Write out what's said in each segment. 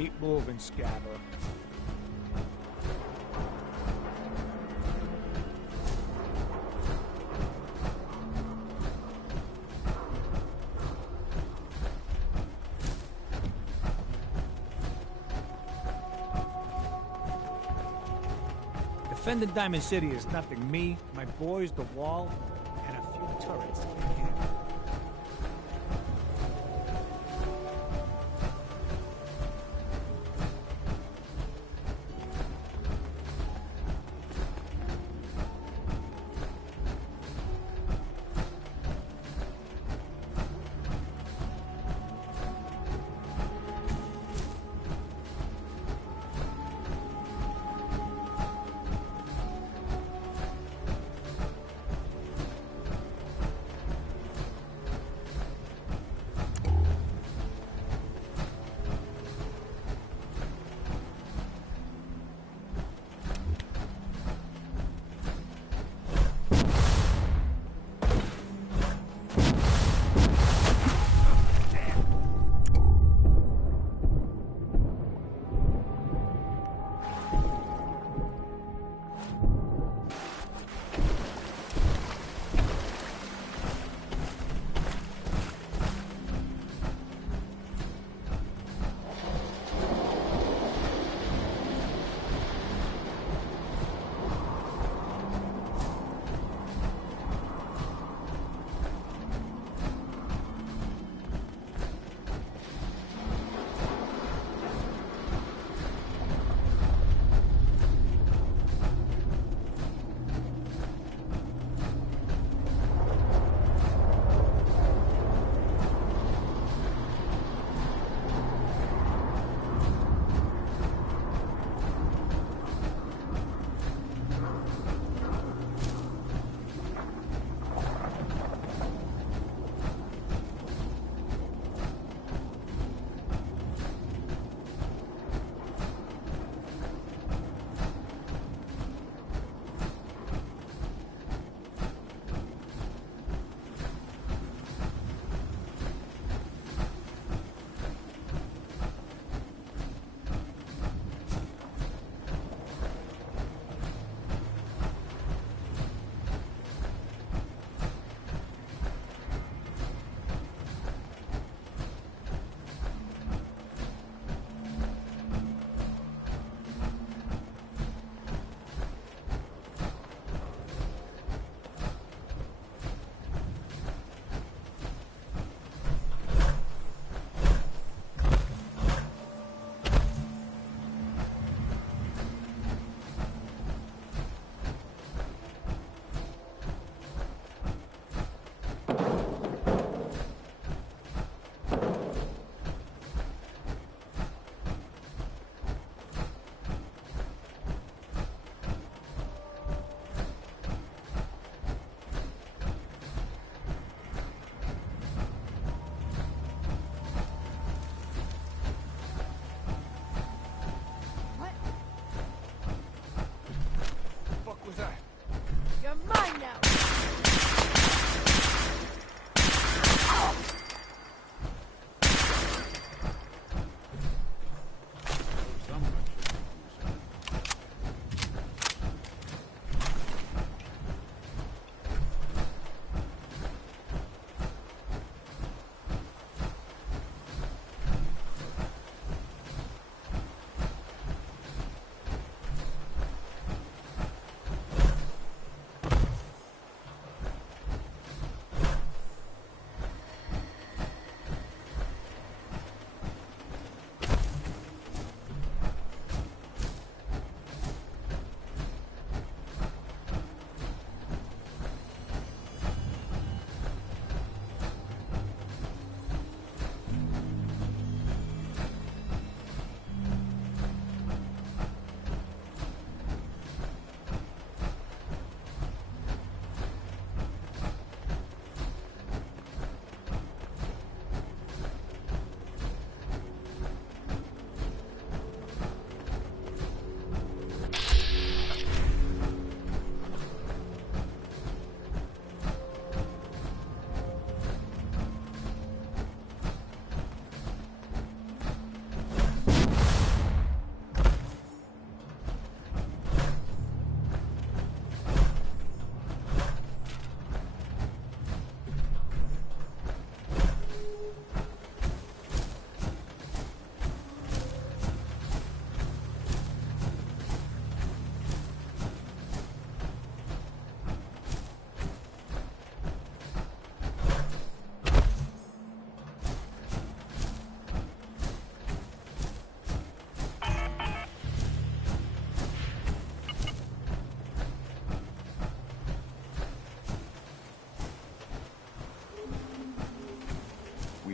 Keep moving, Scabber. Defending Diamond City is nothing me, my boys, the wall, and a few turrets can handle.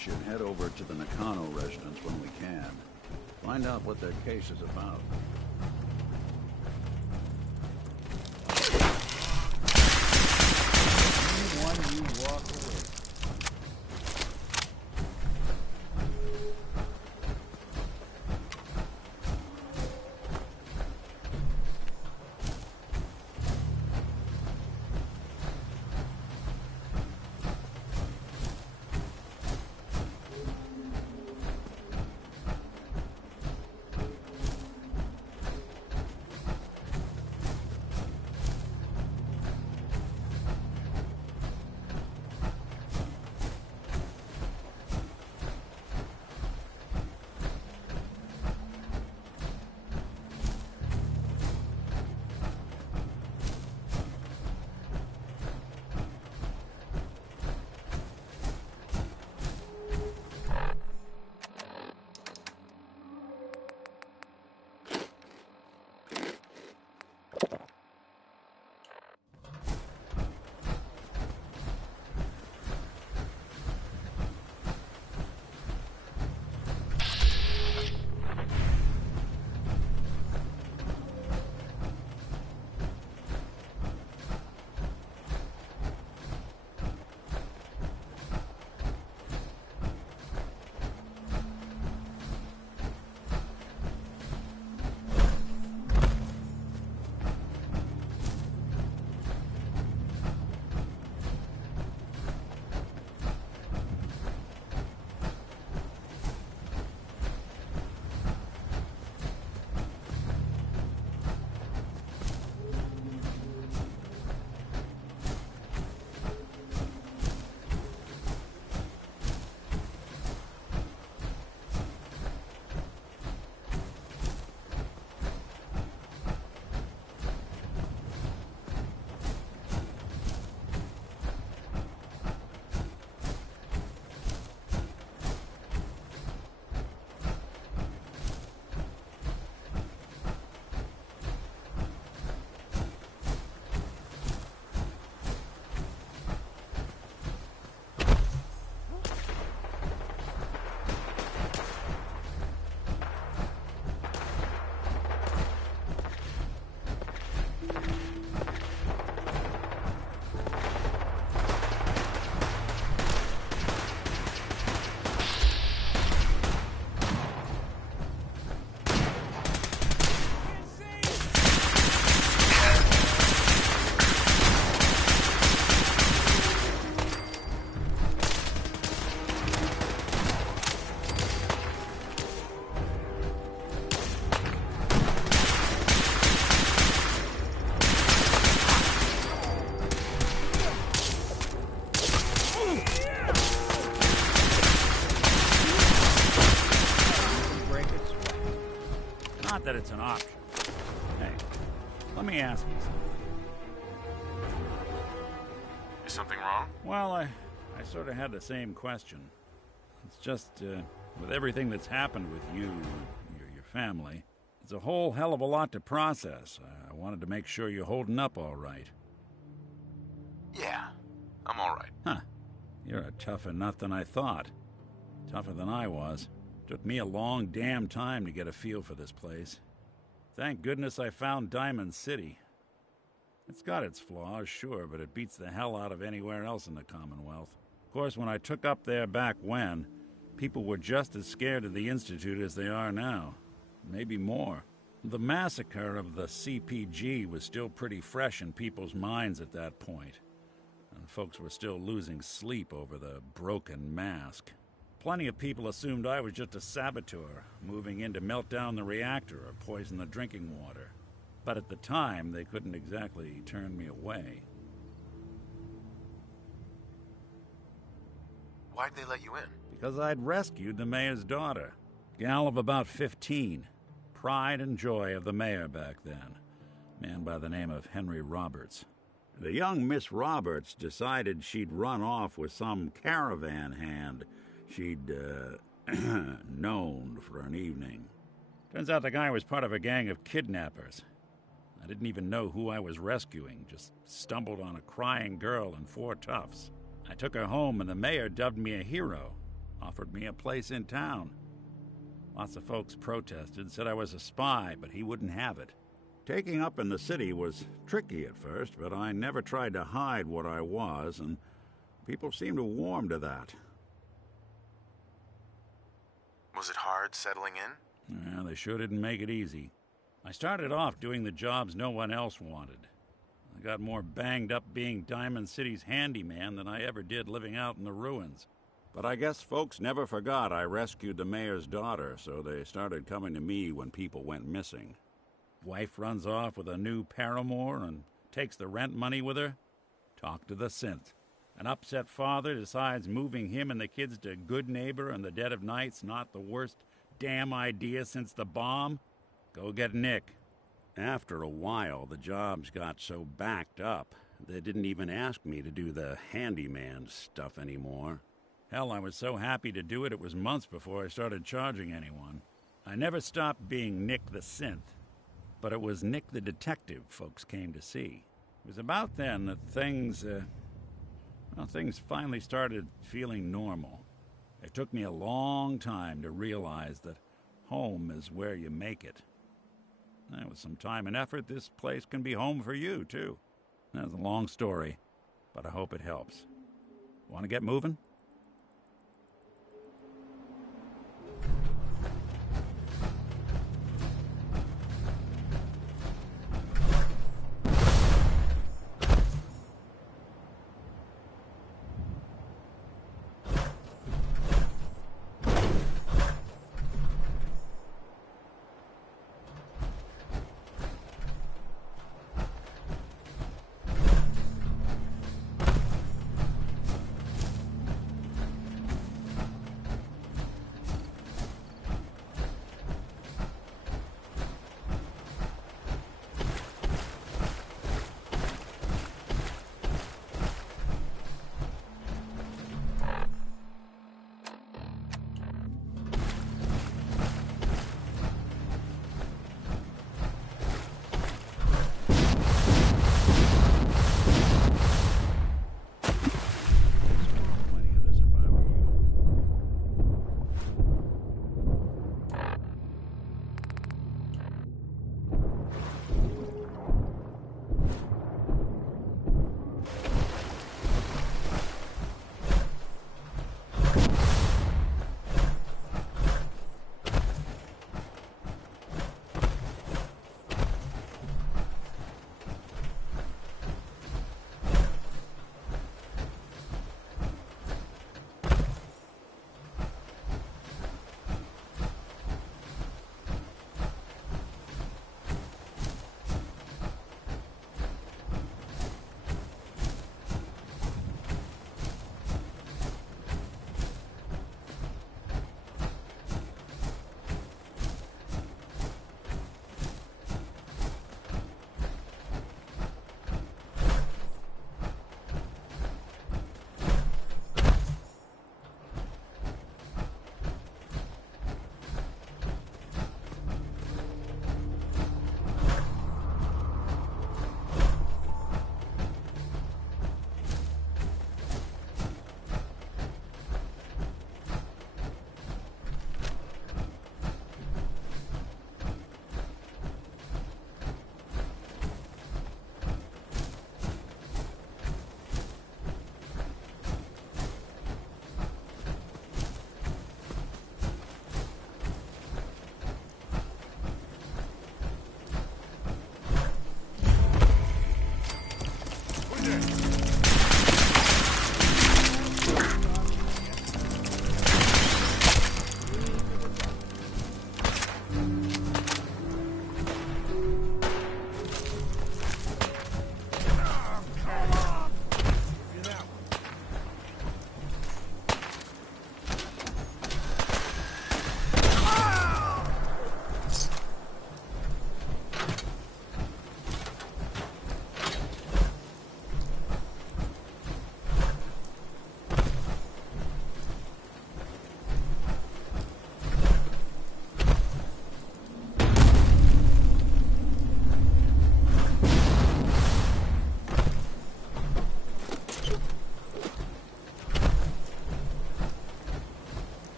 should head over to the Nakano residence when we can. Find out what their case is about. Anyone you walk away. Not that it's an option. Hey, let me ask you something. Is something wrong? Well, I sort of had the same question. It's just, with everything that's happened with you and your family, it's a whole hell of a lot to process. I wanted to make sure you're holding up all right. Yeah, I'm all right. Huh. You're a tougher nut than I thought. Tougher than I was. Took me a long damn time to get a feel for this place. Thank goodness I found Diamond City. It's got its flaws, sure, but it beats the hell out of anywhere else in the Commonwealth. Of course, when I took up there back when, people were just as scared of the Institute as they are now. Maybe more. The massacre of the CPG was still pretty fresh in people's minds at that point, and folks were still losing sleep over the broken mask. Plenty of people assumed I was just a saboteur, moving in to melt down the reactor or poison the drinking water. But at the time, they couldn't exactly turn me away. Why'd they let you in? Because I'd rescued the mayor's daughter. Gal of about 15. Pride and joy of the mayor back then. Man by the name of Henry Roberts. The young Miss Roberts decided she'd run off with some caravan hand she'd, known for an evening. Turns out the guy was part of a gang of kidnappers. I didn't even know who I was rescuing, just stumbled on a crying girl and 4 toughs. I took her home and the mayor dubbed me a hero. Offered me a place in town. Lots of folks protested, said I was a spy, but he wouldn't have it. Taking up in the city was tricky at first, but I never tried to hide what I was, and people seemed to warm to that. Was it hard settling in? Yeah, they sure didn't make it easy. I started off doing the jobs no one else wanted. I got more banged up being Diamond City's handyman than I ever did living out in the ruins. But I guess folks never forgot I rescued the mayor's daughter, so they started coming to me when people went missing. Wife runs off with a new paramour and takes the rent money with her. Talk to the synth. An upset father decides moving him and the kids to Good Neighbor in the dead of night's not the worst damn idea since the bomb. Go get Nick. After a while, the jobs got so backed up, they didn't even ask me to do the handyman stuff anymore. Hell, I was so happy to do it, it was months before I started charging anyone. I never stopped being Nick the synth, but it was Nick the detective folks came to see. It was about then that things finally started feeling normal. It took me a long time to realize that home is where you make it. And with some time and effort, this place can be home for you, too. That's a long story, but I hope it helps. Want to get moving?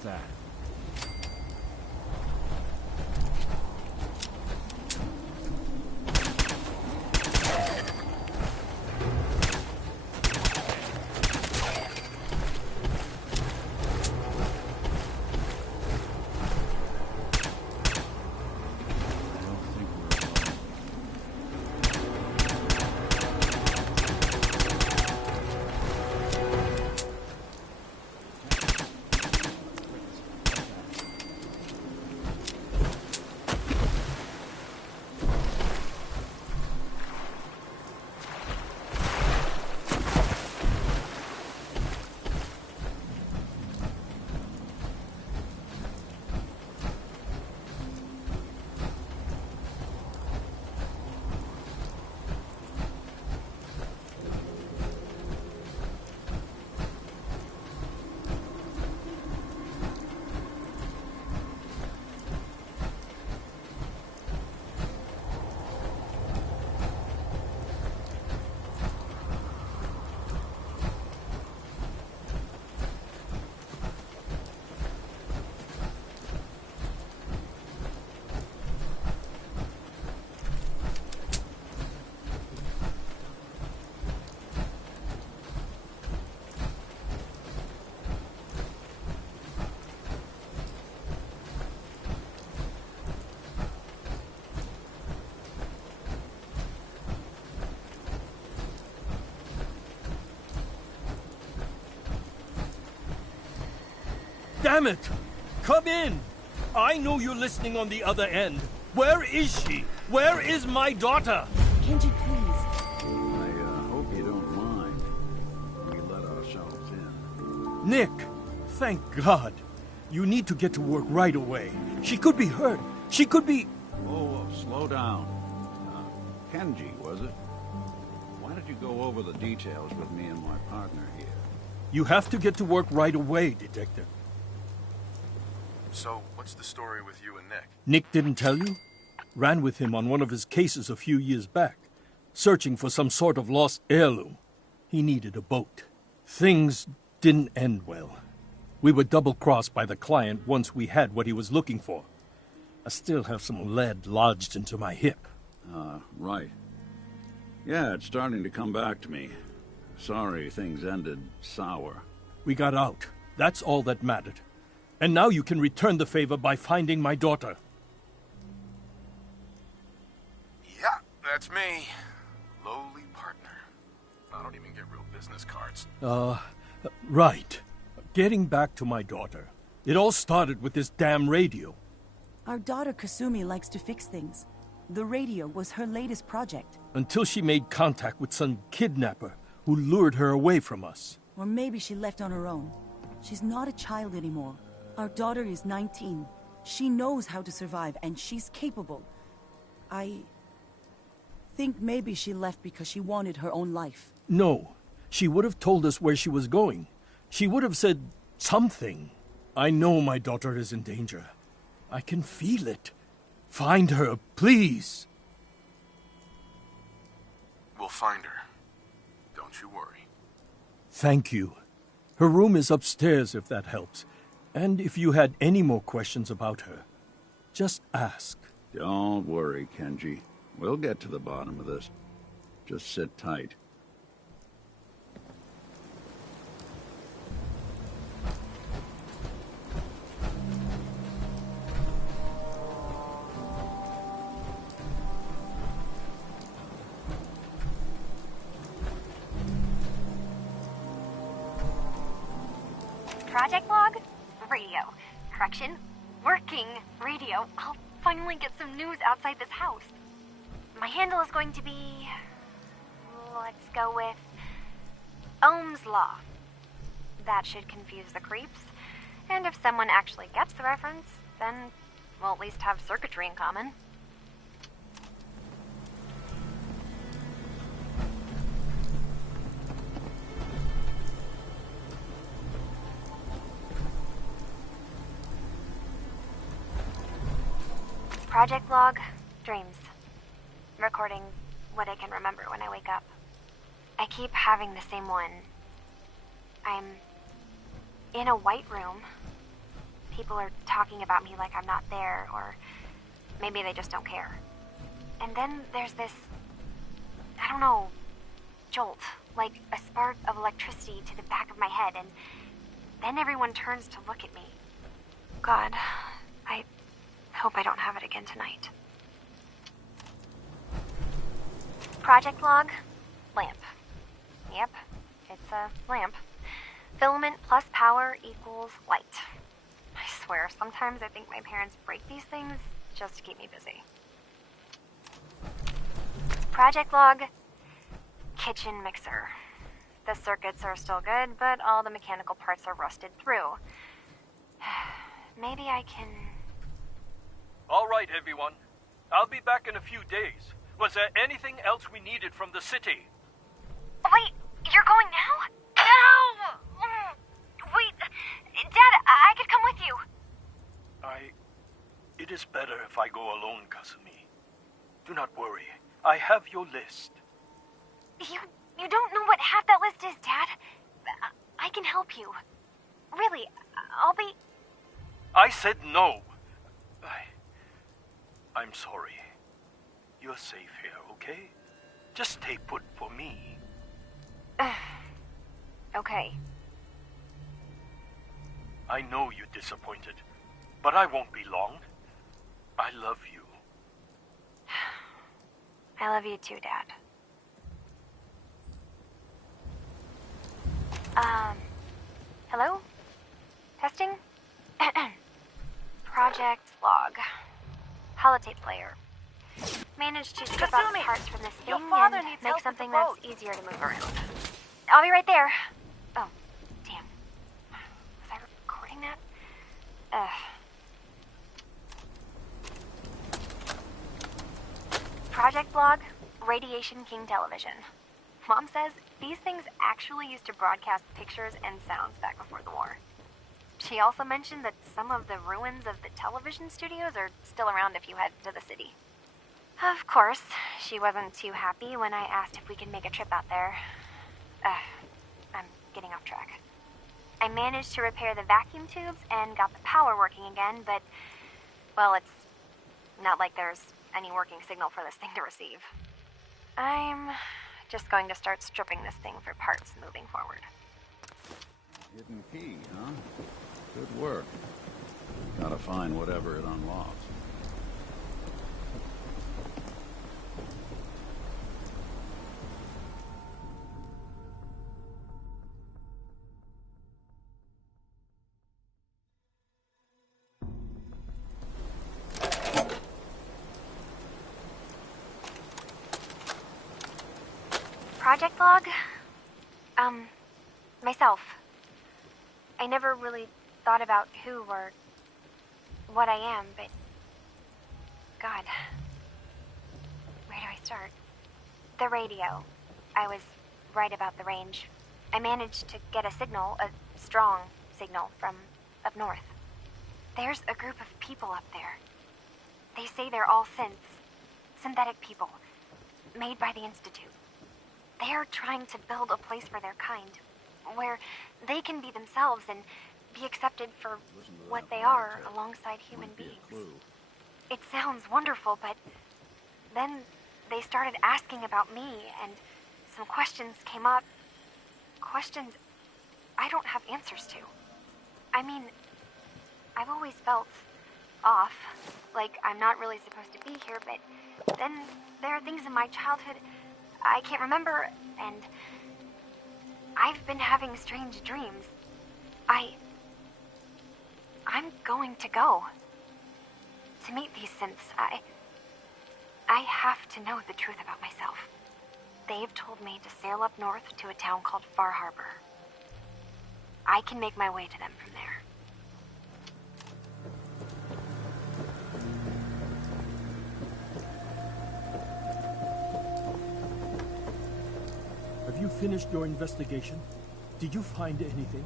about that. Damn it! Come in! I know you're listening on the other end. Where is she? Where is my daughter? Kenji, please. I hope you don't mind. We let ourselves in. Nick, thank God. You need to get to work right away. She could be hurt. She could be... Whoa, slow down. Kenji, was it? Why did you go over the details with me and my partner here? You have to get to work right away, Detective. So, what's the story with you and Nick? Nick didn't tell you? Ran with him on one of his cases a few years back, searching for some sort of lost heirloom. He needed a boat. Things didn't end well. We were double-crossed by the client once we had what he was looking for. I still have some lead lodged into my hip. Right. Yeah, it's starting to come back to me. Sorry things ended sour. We got out. That's all that mattered. And now you can return the favor by finding my daughter. Yeah, that's me. Lowly partner. I don't even get real business cards. Right. Getting back to my daughter. It all started with this damn radio. Our daughter Kasumi likes to fix things. The radio was her latest project. Until she made contact with some kidnapper who lured her away from us. Or maybe she left on her own. She's not a child anymore. Our daughter is 19. She knows how to survive, and she's capable. I think maybe she left because she wanted her own life. No. She would have told us where she was going. She would have said something. I know my daughter is in danger. I can feel it. Find her, please. We'll find her. Don't you worry. Thank you. Her room is upstairs, if that helps. And if you had any more questions about her, just ask. Don't worry, Kenji. We'll get to the bottom of this. Just sit tight. Project log? Radio. Correction. Working radio. I'll finally get some news outside this house. My handle is going to be... let's go with... Ohm's Law. That should confuse the creeps. And if someone actually gets the reference, then we'll at least have circuitry in common. Project log, dreams. Recording what I can remember when I wake up. I keep having the same one. I'm in a white room people are talking about me like I'm not there, or maybe they just don't care. And then there's this, I don't know, jolt, like a spark of electricity to the back of my head, and then everyone turns to look at me. God, I hope I don't have it again tonight. Project log, lamp. Yep, it's a lamp. Filament plus power equals light. I swear, sometimes I think my parents break these things just to keep me busy. Project log, kitchen mixer. The circuits are still good, but all the mechanical parts are rusted through. Maybe I can... All right, everyone. I'll be back in a few days. Was there anything else we needed from the city? Wait, you're going now? No! Wait, Dad, I could come with you. It is better if I go alone, Kasumi. Do not worry. I have your list. You don't know what half that list is, Dad. I can help you. Really, I'll be... I said no. I'm sorry. You're safe here, okay? Just stay put for me. Okay. I know you're disappointed, but I won't be long. I love you. I love you too, Dad. Hello? Testing? Project log. Holotape player. Managed to strip out the parts from this thing and make something that's easier to move around. I'll be right there. Oh, damn. Was I recording that? Project log, Radiation King television. Mom says these things actually used to broadcast pictures and sounds back before the war. She also mentioned that some of the ruins of the television studios are still around if you head to the city. Of course, she wasn't too happy when I asked if we could make a trip out there. I'm getting off track. I managed to repair the vacuum tubes and got the power working again, but, well, it's not like there's any working signal for this thing to receive. I'm just going to start stripping this thing for parts moving forward. Hidden key, huh? Good work. Gotta find whatever it unlocks. Project log? Myself. I never really thought about who or what I am, but... God. Where do I start? The radio. I was right about the range. I managed to get a signal, a strong signal, from up north. There's a group of people up there. They say they're all synthetic people, made by the Institute. They're trying to build a place for their kind, where they can be themselves and be accepted for what they are alongside human beings. It sounds wonderful, but then they started asking about me, and some questions came up. Questions I don't have answers to. I mean, I've always felt off, like I'm not really supposed to be here, but then there are things in my childhood I can't remember, and I've been having strange dreams. I'm going to go. To meet these synths, I have to know the truth about myself. They've told me to sail up north to a town called Far Harbor. I can make my way to them from there. Have you finished your investigation? Did you find anything?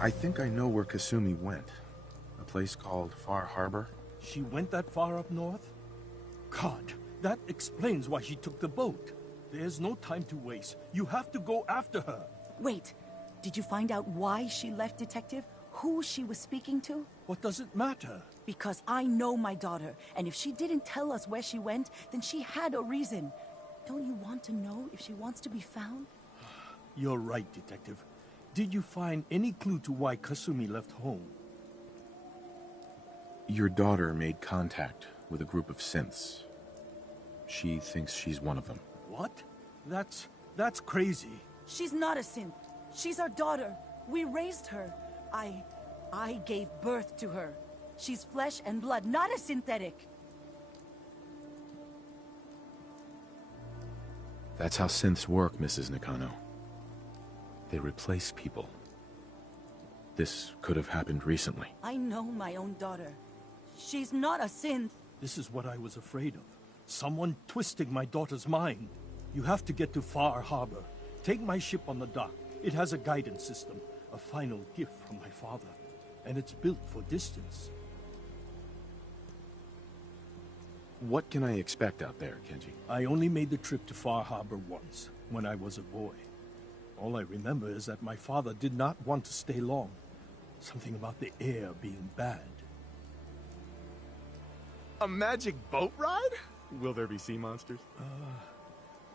I think I know where Kasumi went. A place called Far Harbor. She went that far up north? God, that explains why she took the boat. There's no time to waste. You have to go after her. Wait, did you find out why she left, Detective? who she was speaking to? What does it matter? Because I know my daughter, and if she didn't tell us where she went, then she had a reason. Don't you want to know if she wants to be found? You're right, Detective. Did you find any clue to why Kasumi left home? Your daughter made contact with a group of synths. She thinks she's one of them. What? That's crazy. She's not a synth. She's our daughter. We raised her. I gave birth to her. She's flesh and blood, not a synthetic. That's how synths work, Mrs. Nakano. They replace people. This could have happened recently. I know my own daughter. She's not a synth. This is what I was afraid of. Someone twisting my daughter's mind. You have to get to Far Harbor. Take my ship on the dock. It has a guidance system, a final gift from my father. And it's built for distance. What can I expect out there, Kenji? I only made the trip to Far Harbor once, when I was a boy. All I remember is that my father did not want to stay long. Something about the air being bad. A magic boat ride? Will there be sea monsters?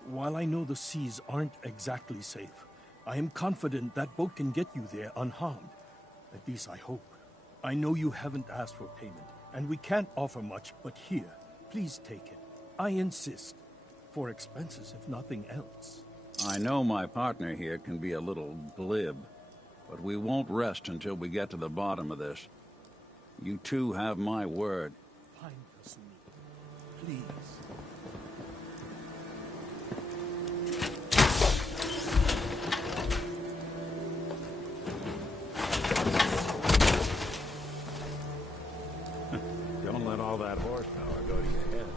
While I know the seas aren't exactly safe, I am confident that boat can get you there unharmed. At least I hope. I know you haven't asked for payment, and we can't offer much, but here, please take it. I insist. For expenses, if nothing else. I know my partner here can be a little glib, but we won't rest until we get to the bottom of this. You two have my word. Fine, Kasumi. Please. Don't let all that horsepower go to your head.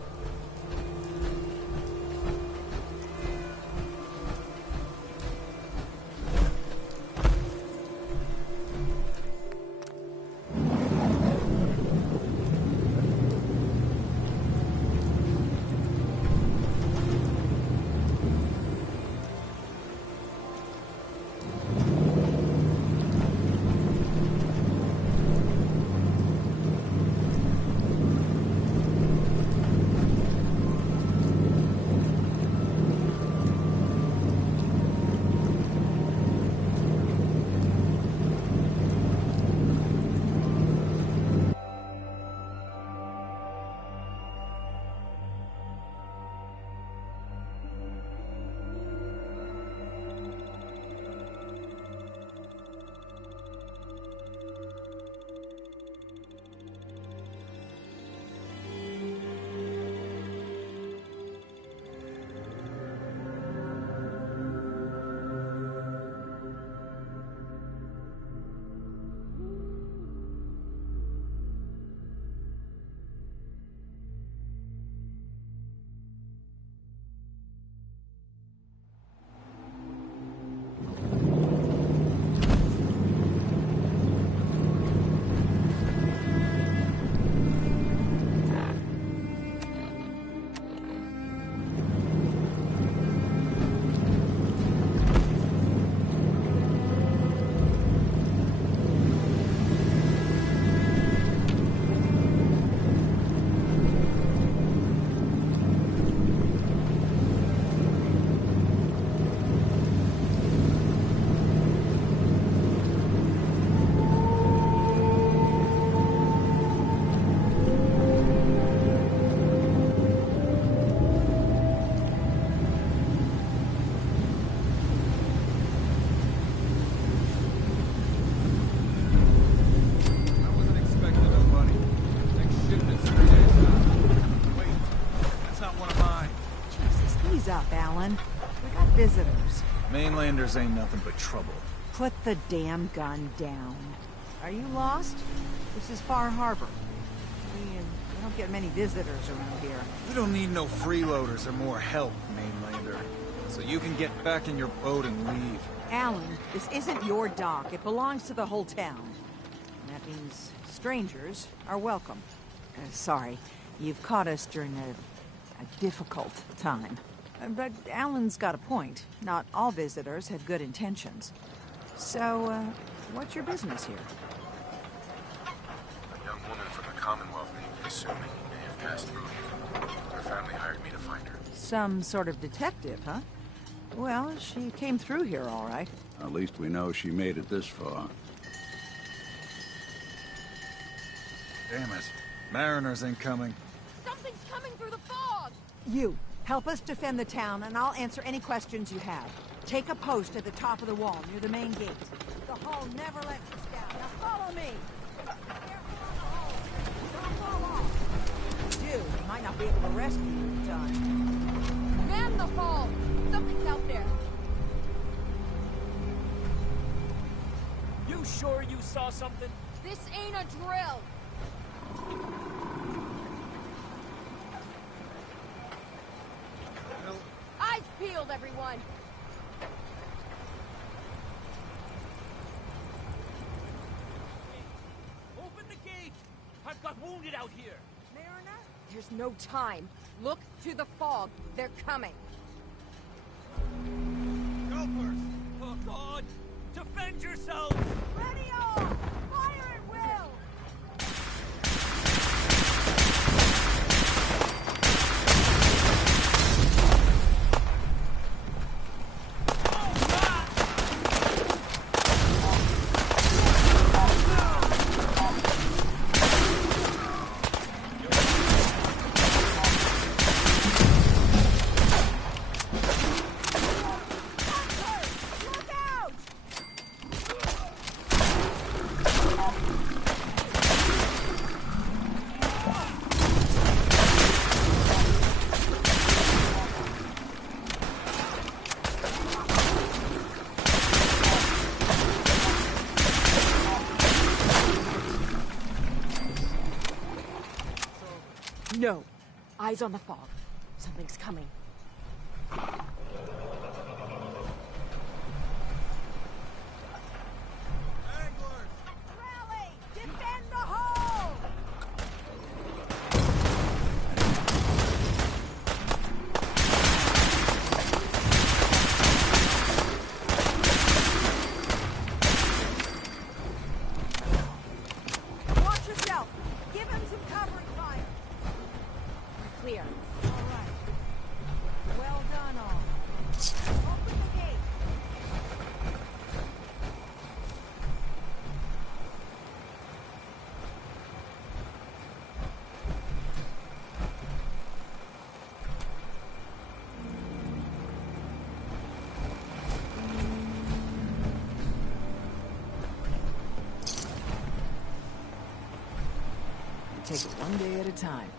Visitors. Mainlanders ain't nothing but trouble. Put the damn gun down. Are you lost? This is Far Harbor. We don't get many visitors around here. We don't need no freeloaders or more help, Mainlander. So you can get back in your boat and leave. Alan, this isn't your dock. It belongs to the whole town. And that means strangers are welcome. Sorry, you've caught us during a difficult time. But Alan's got a point. Not all visitors have good intentions. So, what's your business here? assuming he may have passed through here. Her family hired me to find her. Some sort of detective, huh? Well, she came through here all right. At least we know she made it this far. Damn it. Mariners incoming. Something's coming through the fog! You, help us defend the town, and I'll answer any questions you have. Take a post at the top of the wall, near the main gate. The hull never lets us down. Now follow me! Don't fall off! Dude, we might not be able to rescue you in time. Man the hull! Something's out there. You sure you saw something? This ain't a drill! Eyes peeled, everyone! Open the gate! I've got wounded out here! Mariner? There's no time. Look to the fog. They're coming. Oh, God! Defend yourselves! Ready on! Fire at will! No. Eyes on the fog. Something's coming. Rally! Defend the hull! Watch yourself! Give him some covering fire! We're clear. All right. Well done, all. Open the gate. Take it one day at a time.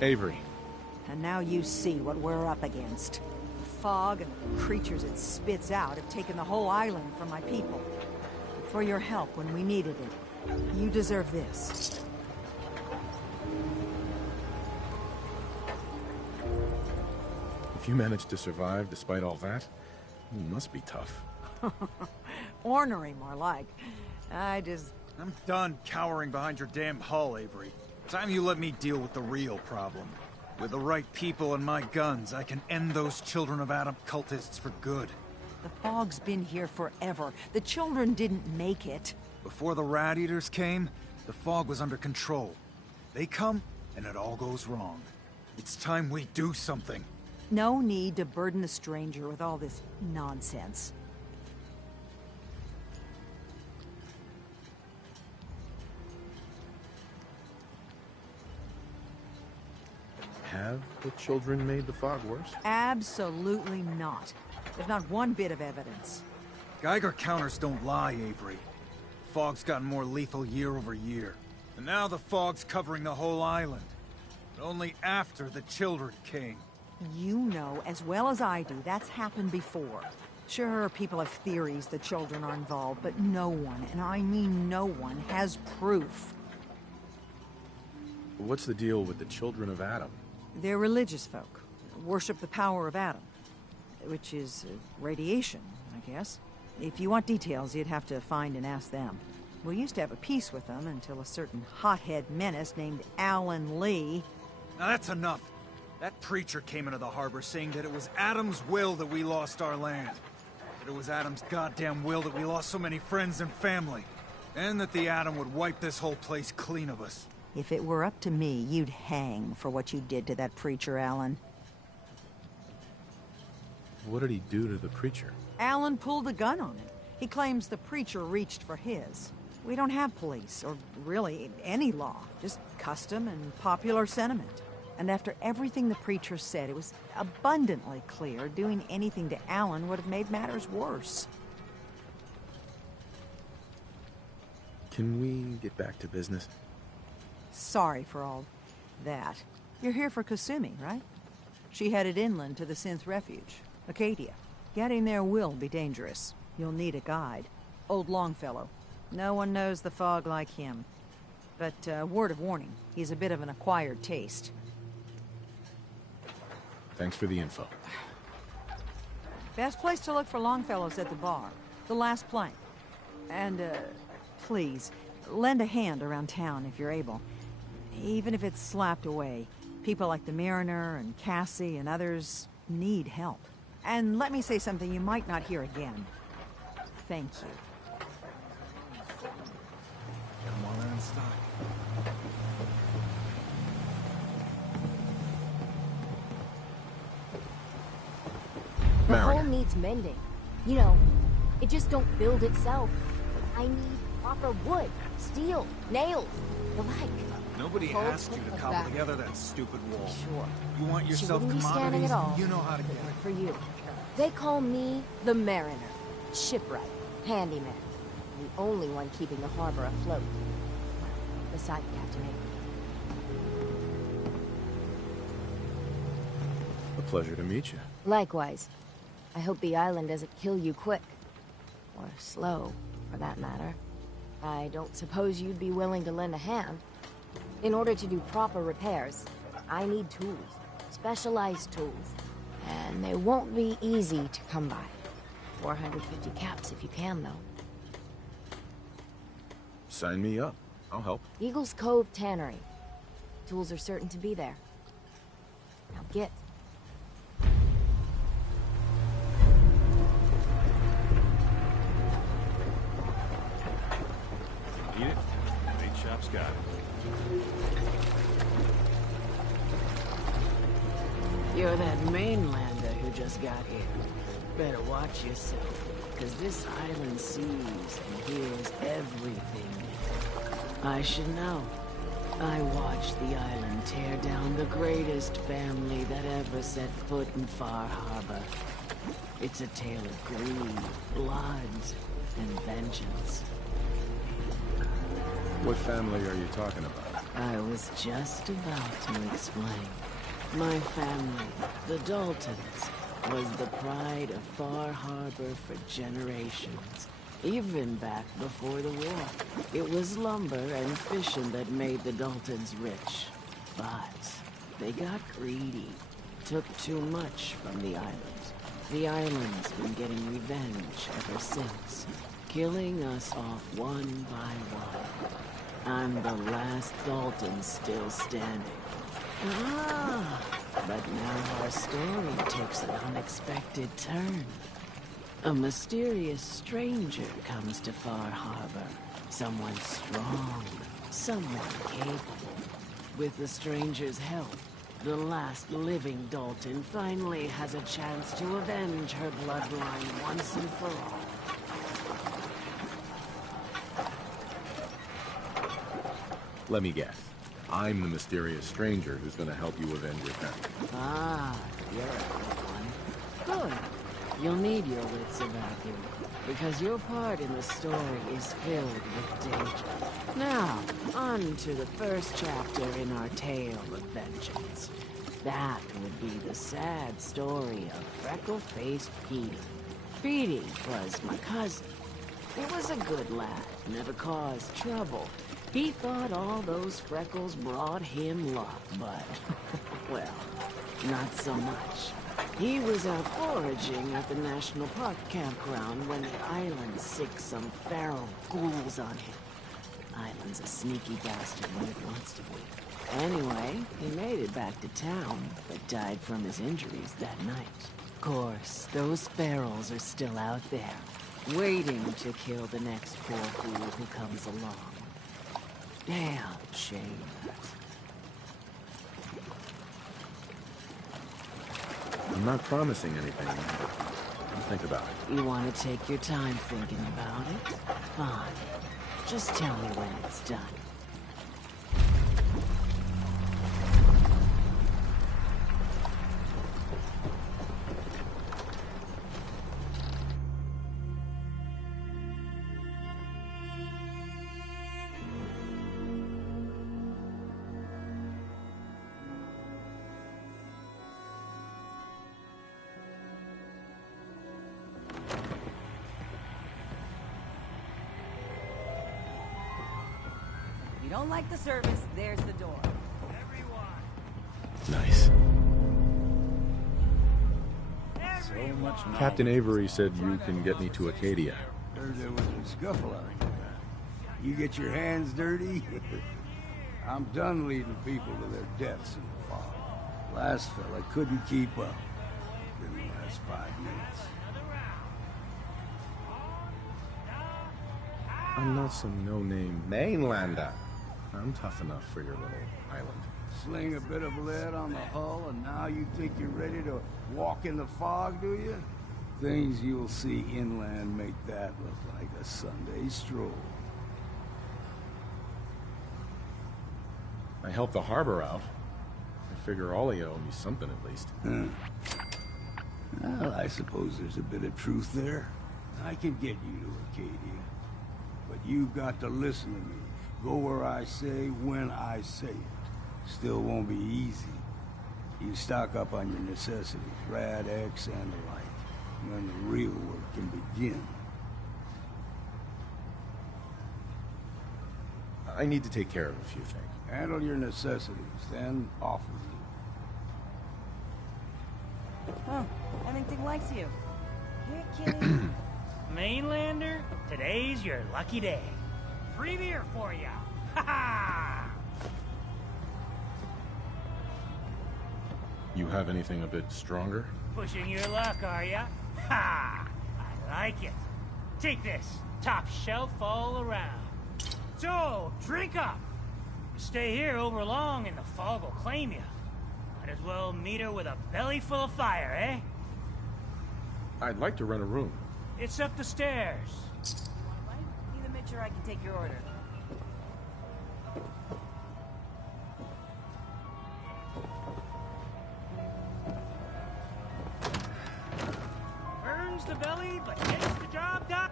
Avery. And now you see what we're up against. The fog and the creatures it spits out have taken the whole island from my people. For your help when we needed it. You deserve this. If you managed to survive despite all that, it must be tough. Ornery, more like. I'm done cowering behind your damn hull, Avery. Time you let me deal with the real problem. With the right people and my guns, I can end those Children of Adam cultists for good. The fog's been here forever. The children didn't make it. Before the Rat Eaters came, the fog was under control. They come, and it all goes wrong. It's time we do something. No need to burden the stranger with all this nonsense. Have the children made the fog worse? Absolutely not. There's not one bit of evidence. Geiger counters don't lie, Avery. Fog's gotten more lethal year over year. And now the fog's covering the whole island. But only after the children came. You know as well as I do that's happened before. Sure, people have theories the children are involved, but no one, and I mean no one, has proof. What's the deal with the Children of Adam? They're religious folk. Worship the power of Adam. Which is radiation, I guess. If you want details, you'd have to find and ask them. We used to have a peace with them until a certain hothead menace named Alan Lee... Now that's enough. That preacher came into the harbor saying that it was Adam's will that we lost our land. That it was Adam's goddamn will that we lost so many friends and family. And that the Atom would wipe this whole place clean of us. If it were up to me, you'd hang for what you did to that preacher, Alan. What did he do to the preacher? Alan pulled a gun on him. He claims the preacher reached for his. We don't have police, or really any law. Just custom and popular sentiment. And after everything the preacher said, it was abundantly clear doing anything to Alan would have made matters worse. Can we get back to business? Sorry for all that. You're here for Kasumi, right? She headed inland to the Synth Refuge, Acadia. Getting there will be dangerous. You'll need a guide. Old Longfellow. No one knows the fog like him. But, word of warning, he's a bit of an acquired taste. Thanks for the info. Best place to look for Longfellow's at the bar. The last plank. And, please, lend a hand around town if you're able. Even if it's slapped away. People like the Mariner and Cassie and others need help. And let me say something you might not hear again. Thank you. Get them while they're in stock. The hole needs mending. You know, it just don't build itself. I need proper wood, steel, nails, the like. Nobody asked you to cobble together that stupid wall. Sure. You want yourself She wouldn't be standing commodities, at all. you know how to get it. For you. They call me the Mariner. Shipwright. Handyman. The only one keeping the harbor afloat. Beside Captain Avery. A pleasure to meet you. Likewise. I hope the island doesn't kill you quick. Or slow, for that matter. I don't suppose you'd be willing to lend a hand. In order to do proper repairs, I need tools. Specialized tools. And they won't be easy to come by. 450 caps if you can, though. Sign me up. I'll help. Eagle's Cove Tannery. Tools are certain to be there. Now get. Need it? Bait shop's got it. You're that mainlander who just got here. Better watch yourself, because this island sees and hears everything. I should know. I watched the island tear down the greatest family that ever set foot in Far Harbor. It's a tale of greed, blood, and vengeance. What family are you talking about? I was just about to explain. My family, the Daltons, was the pride of Far Harbor for generations. Even back before the war. It was lumber and fishing that made the Daltons rich. But they got greedy. Took too much from the island. The island's been getting revenge ever since. Killing us off one by one. I'm the last Dalton still standing. Ah, but now our story takes an unexpected turn. A mysterious stranger comes to Far Harbor. Someone strong, someone capable. With the stranger's help, the last living Dalton finally has a chance to avenge her bloodline once and for all. Let me guess. I'm the mysterious stranger who's gonna help you avenge your family. Ah, you're a good one. Good. You'll need your wits about you, because your part in the story is filled with danger. Now, on to the first chapter in our tale of vengeance. That would be the sad story of freckle-faced Petey. Petey was my cousin. He was a good lad, never caused trouble, He thought all those freckles brought him luck, but, well, not so much. He was out foraging at the National Park campground when the island sicked some feral ghouls on him. Island's a sneaky bastard when it wants to be. Anyway, he made it back to town, but died from his injuries that night. Of course, those ferals are still out there, waiting to kill the next poor fool who comes along. Damn shame, that. I'm not promising anything. I'll think about it. You want to take your time thinking about it? Fine. Just tell me when it's done. You don't like the service, there's the door. Nice. So much knowledge. Captain Avery said you can get me to Acadia. Heard there was a scuffle out here. You get your hands dirty? I'm done leading people to their deaths in the fog. Last fella couldn't keep up. Didn't last 5 minutes. I'm not some no-name mainlander. I'm tough enough for your little island. Sling a bit of lead on the hull, and now you think you're ready to walk in the fog, do you? Things you'll see inland make that look like a Sunday stroll. I helped the harbor out. I figure all of you owe me something at least. Well, I suppose there's a bit of truth there. I can get you to Acadia. But you've got to listen to me. Go where I say, when I say it. Still won't be easy. You stock up on your necessities, Rad-X and the like. When the real work can begin. I need to take care of a few things. Handle your necessities, then off with you. Huh, Ellington likes you. Here, kitty. Mainlander, today's your lucky day. Free beer for ya. Ha ha! You have anything a bit stronger? Pushing your luck, are ya? Ha! I like it. Take this. Top shelf all around. So, drink up. You stay here over long and the fog will claim you. Might as well meet her with a belly full of fire, eh? I'd like to rent a room. It's up the stairs. Need to make sure I can take your order. Burns the belly, but gets the job done.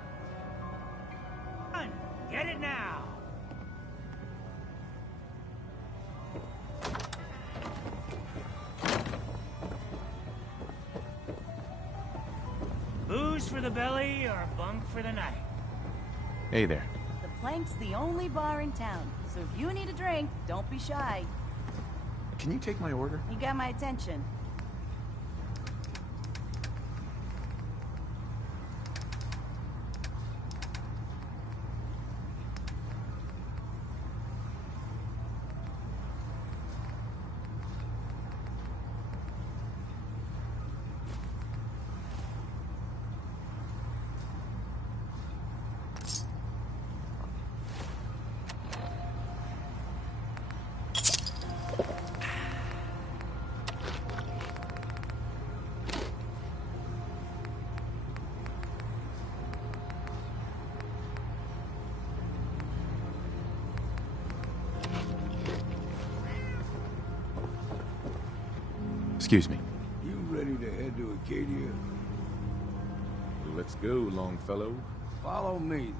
Get it now. Booze for the belly or bunk for the night? Hey there. The Plank's the only bar in town, so if you need a drink, don't be shy. Can you take my order? You got my attention. Excuse me. You ready to head to Acadia? Let's go, Longfellow. Follow me.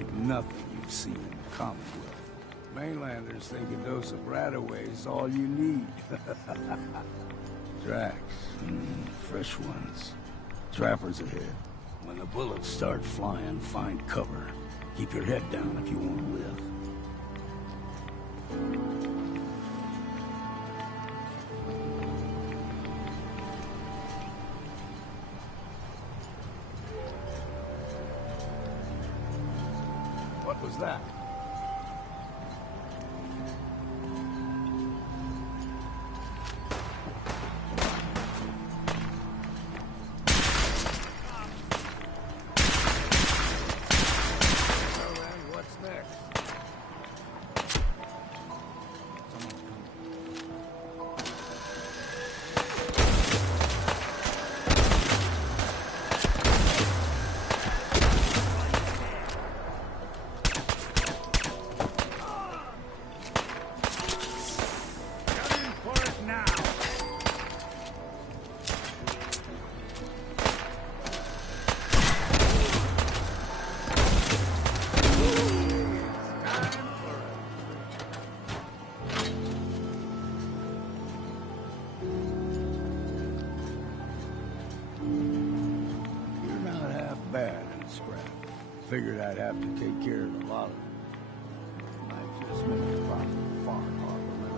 like nothing you've seen in the Commonwealth. Mainlanders think a dose of Radaway is all you need. Tracks. Fresh ones. Trappers ahead. When the bullets start flying, find cover. Keep your head down if you want to live. What was that? Figured I'd have to take care of a lot of them. Might just make a profit far harder than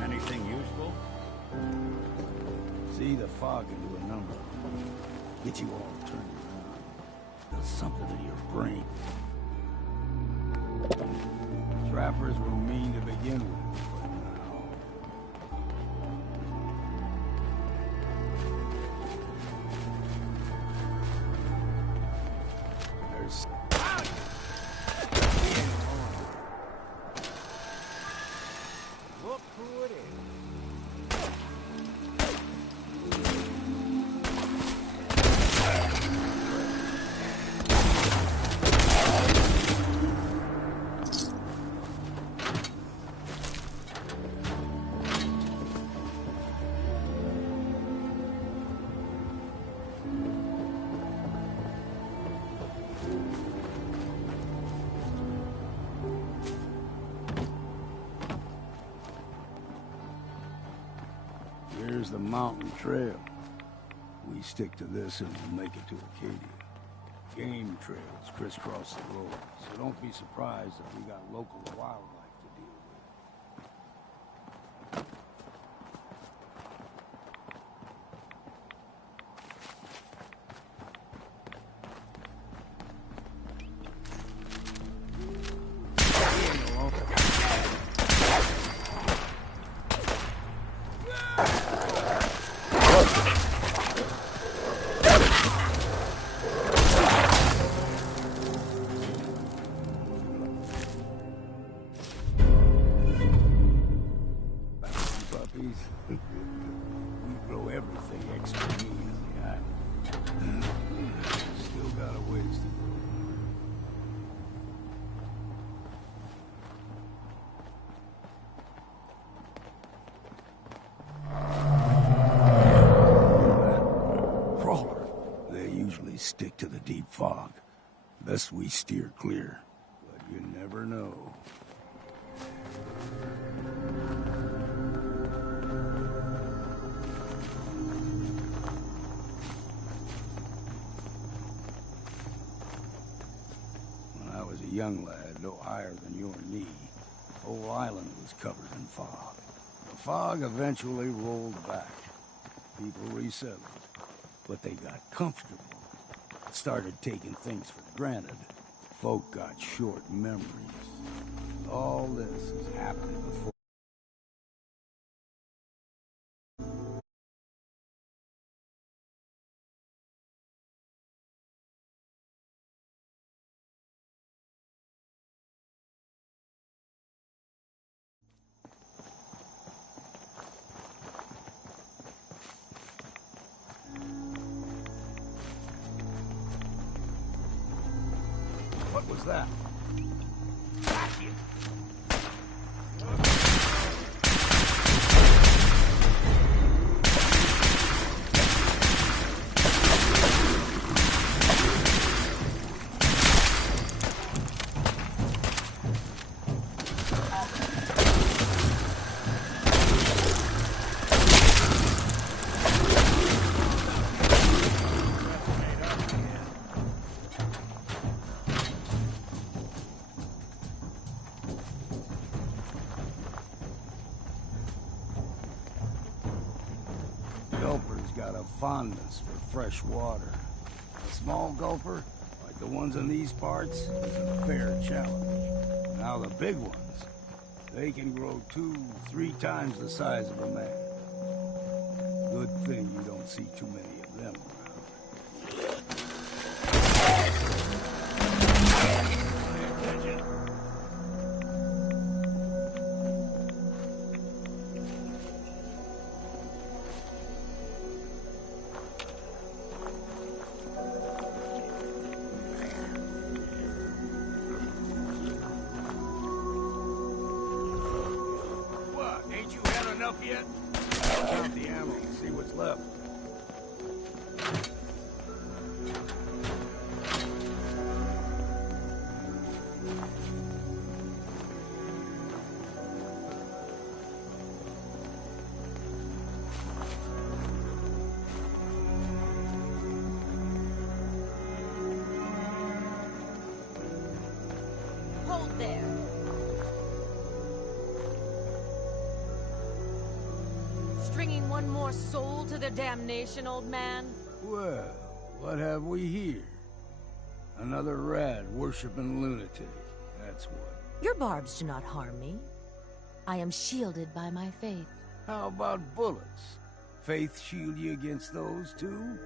I. Anything useful? See, the fog can do a number of things. Get you all turned around. Does something to your brain. Trappers were mean to begin with, but now... There's... Look who it is. Here's the mountain trail. We stick to this and we'll make it to Acadia. Game trails crisscross the road, so don't be surprised if we got local wildlife to deal we grow everything extra mean on the island. Still got a ways to go. Crawler. They usually stick to the deep fog. Best we steer clear. But you never know. Young lad, no higher than your knee. The whole island was covered in fog. The fog eventually rolled back. People resettled, but they got comfortable. Started taking things for granted. Folk got short memories. All this has happened before. What was that? got a fondness for fresh water. A small gulper, like the ones in these parts, is a fair challenge. Now the big ones, they can grow 2-3 times the size of a man. Good thing you don't see too many of them around. What, ain't you had enough yet? Count the ammo, see what's left. Hold there. Stringing one more soul to their damnation, old man? Well, what have we here? Another rad-worshipping lunatic, that's what. Your barbs do not harm me. I am shielded by my faith. How about bullets? Faith shield you against those, too?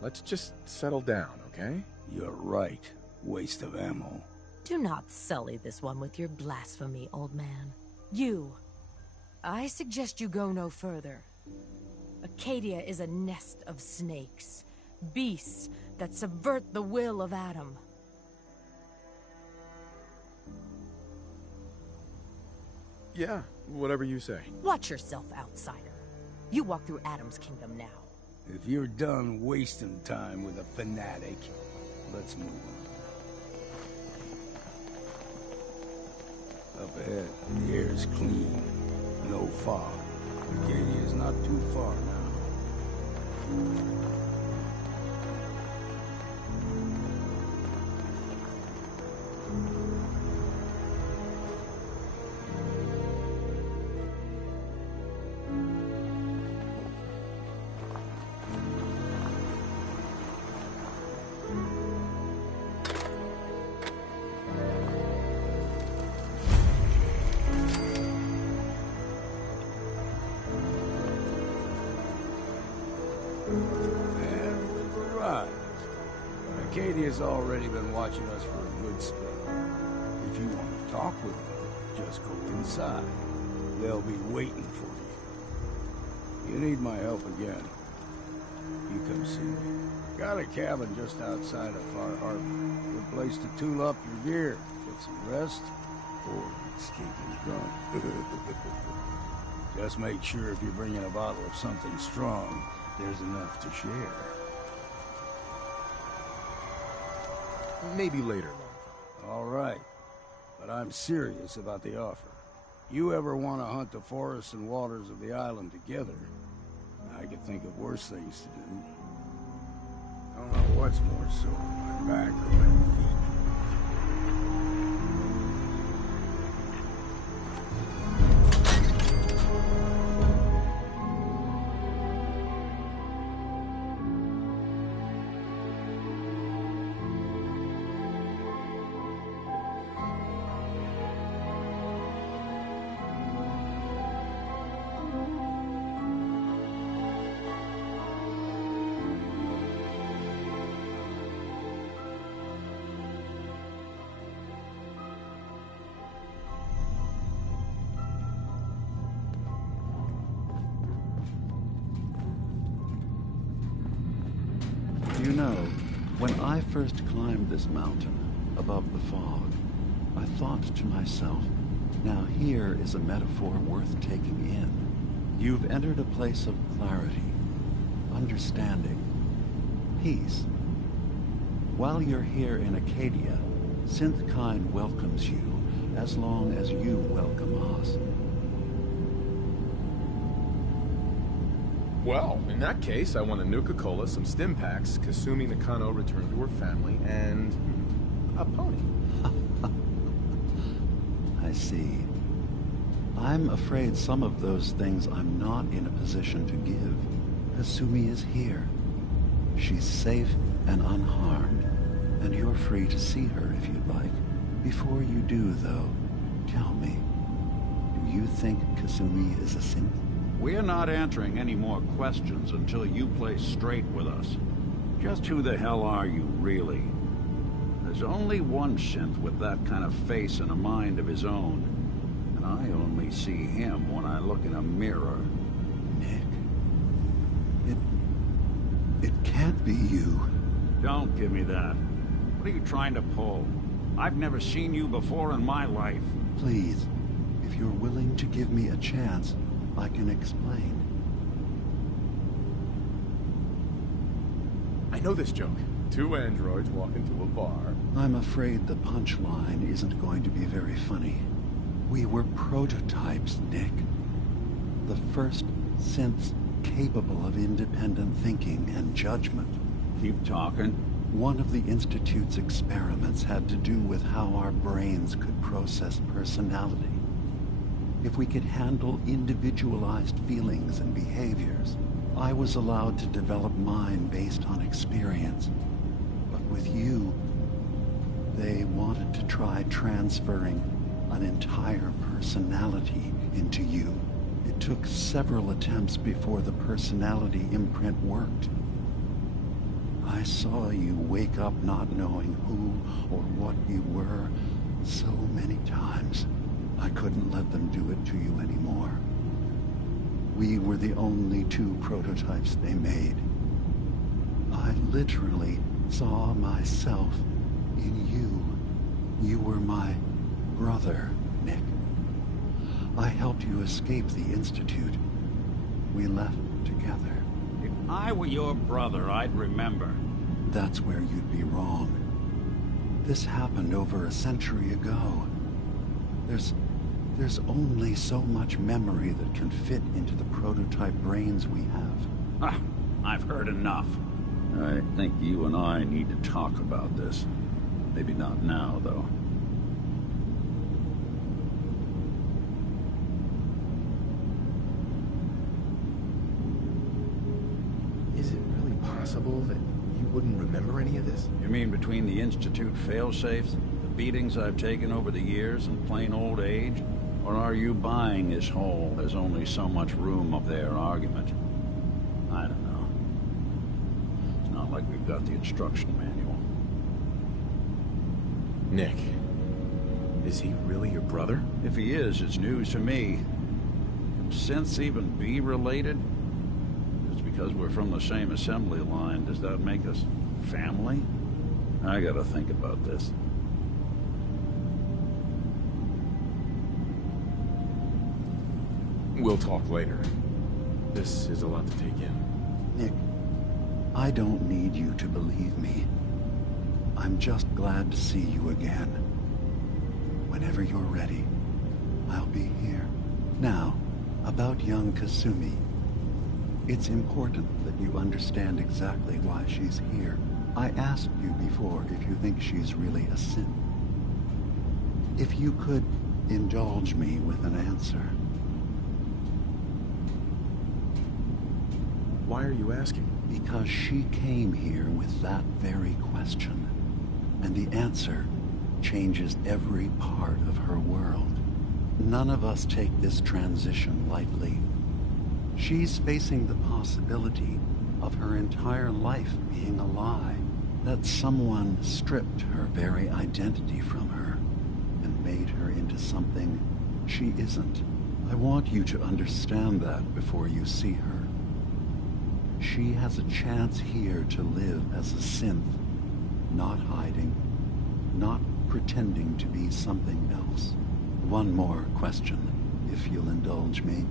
Let's just settle down, okay? You're right. Waste of ammo. Do not sully this one with your blasphemy, old man. You. I suggest you go no further. Acadia is a nest of snakes. Beasts that subvert the will of Adam. Yeah, whatever you say. Watch yourself, outsider. You walk through Adam's kingdom now. If you're done wasting time with a fanatic, let's move on. Up ahead, the air's clean. No fog. Acadia's not too far now. And we've arrived. Acadia's already been watching us for a good spell. If you want to talk with them, just go inside. They'll be waiting for you. You need my help again, you come see me. Got a cabin just outside of Far Harbor. Good place to tool up your gear, get some rest, or get stinking drunk. Just make sure if you're bringing a bottle of something strong, there's enough to share. Maybe later. All right, but I'm serious about the offer. You ever want to hunt the forests and waters of the island together, I could think of worse things to do. I don't know what's more sore, my back or my feet. You know, when I first climbed this mountain, above the fog, I thought to myself, now here is a metaphor worth taking in. You've entered a place of clarity, understanding, peace. While you're here in Acadia, Synthkind welcomes you as long as you welcome us. Well, in that case, I want a Nuka-Cola, some stim packs, Kasumi Nakano returned to her family, and a pony. I see. I'm afraid some of those things I'm not in a position to give. Kasumi is here. She's safe and unharmed, and you're free to see her if you'd like. Before you do, though, tell me, do you think Kasumi is a synth? We're not answering any more questions until you play straight with us. Just who the hell are you, really? There's only one synth with that kind of face and a mind of his own. And I only see him when I look in a mirror. Nick. It can't be you. Don't give me that. What are you trying to pull? I've never seen you before in my life. Please, if you're willing to give me a chance, I can explain. I know this joke. Two androids walk into a bar. I'm afraid the punchline isn't going to be very funny. We were prototypes, Nick. The first synths capable of independent thinking and judgment. Keep talking. One of the Institute's experiments had to do with how our brains could process personality. If we could handle individualized feelings and behaviors, I was allowed to develop mine based on experience. But with you, they wanted to try transferring an entire personality into you. It took several attempts before the personality imprint worked. I saw you wake up not knowing who or what you were so many times. I couldn't let them do it to you anymore. We were the only two prototypes they made. I literally saw myself in you. You were my brother, Nick. I helped you escape the Institute. We left together. If I were your brother, I'd remember. That's where you'd be wrong. This happened over a century ago. There's only so much memory that can fit into the prototype brains we have. I've heard enough. I think you and I need to talk about this. Maybe not now, though. Is it really possible that you wouldn't remember any of this? You mean between the Institute failsafes, the beatings I've taken over the years, and plain old age? Or are you buying this whole "there's only so much room up there" argument? I don't know. It's not like we've got the instruction manual. Nick, is he really your brother? If he is, it's news to me. Can synths even be related? Just because we're from the same assembly line, does that make us family? I gotta think about this. We'll talk later. This is a lot to take in. Nick, I don't need you to believe me. I'm just glad to see you again. Whenever you're ready, I'll be here. Now, about young Kasumi. It's important that you understand exactly why she's here. I asked you before if you think she's really a synth. If you could indulge me with an answer. Why are you asking? Because she came here with that very question. And the answer changes every part of her world. None of us take this transition lightly. She's facing the possibility of her entire life being a lie. That someone stripped her very identity from her and made her into something she isn't. I want you to understand that before you see her. She has a chance here to live as a synth, not hiding, not pretending to be something else. One more question, if you'll indulge me.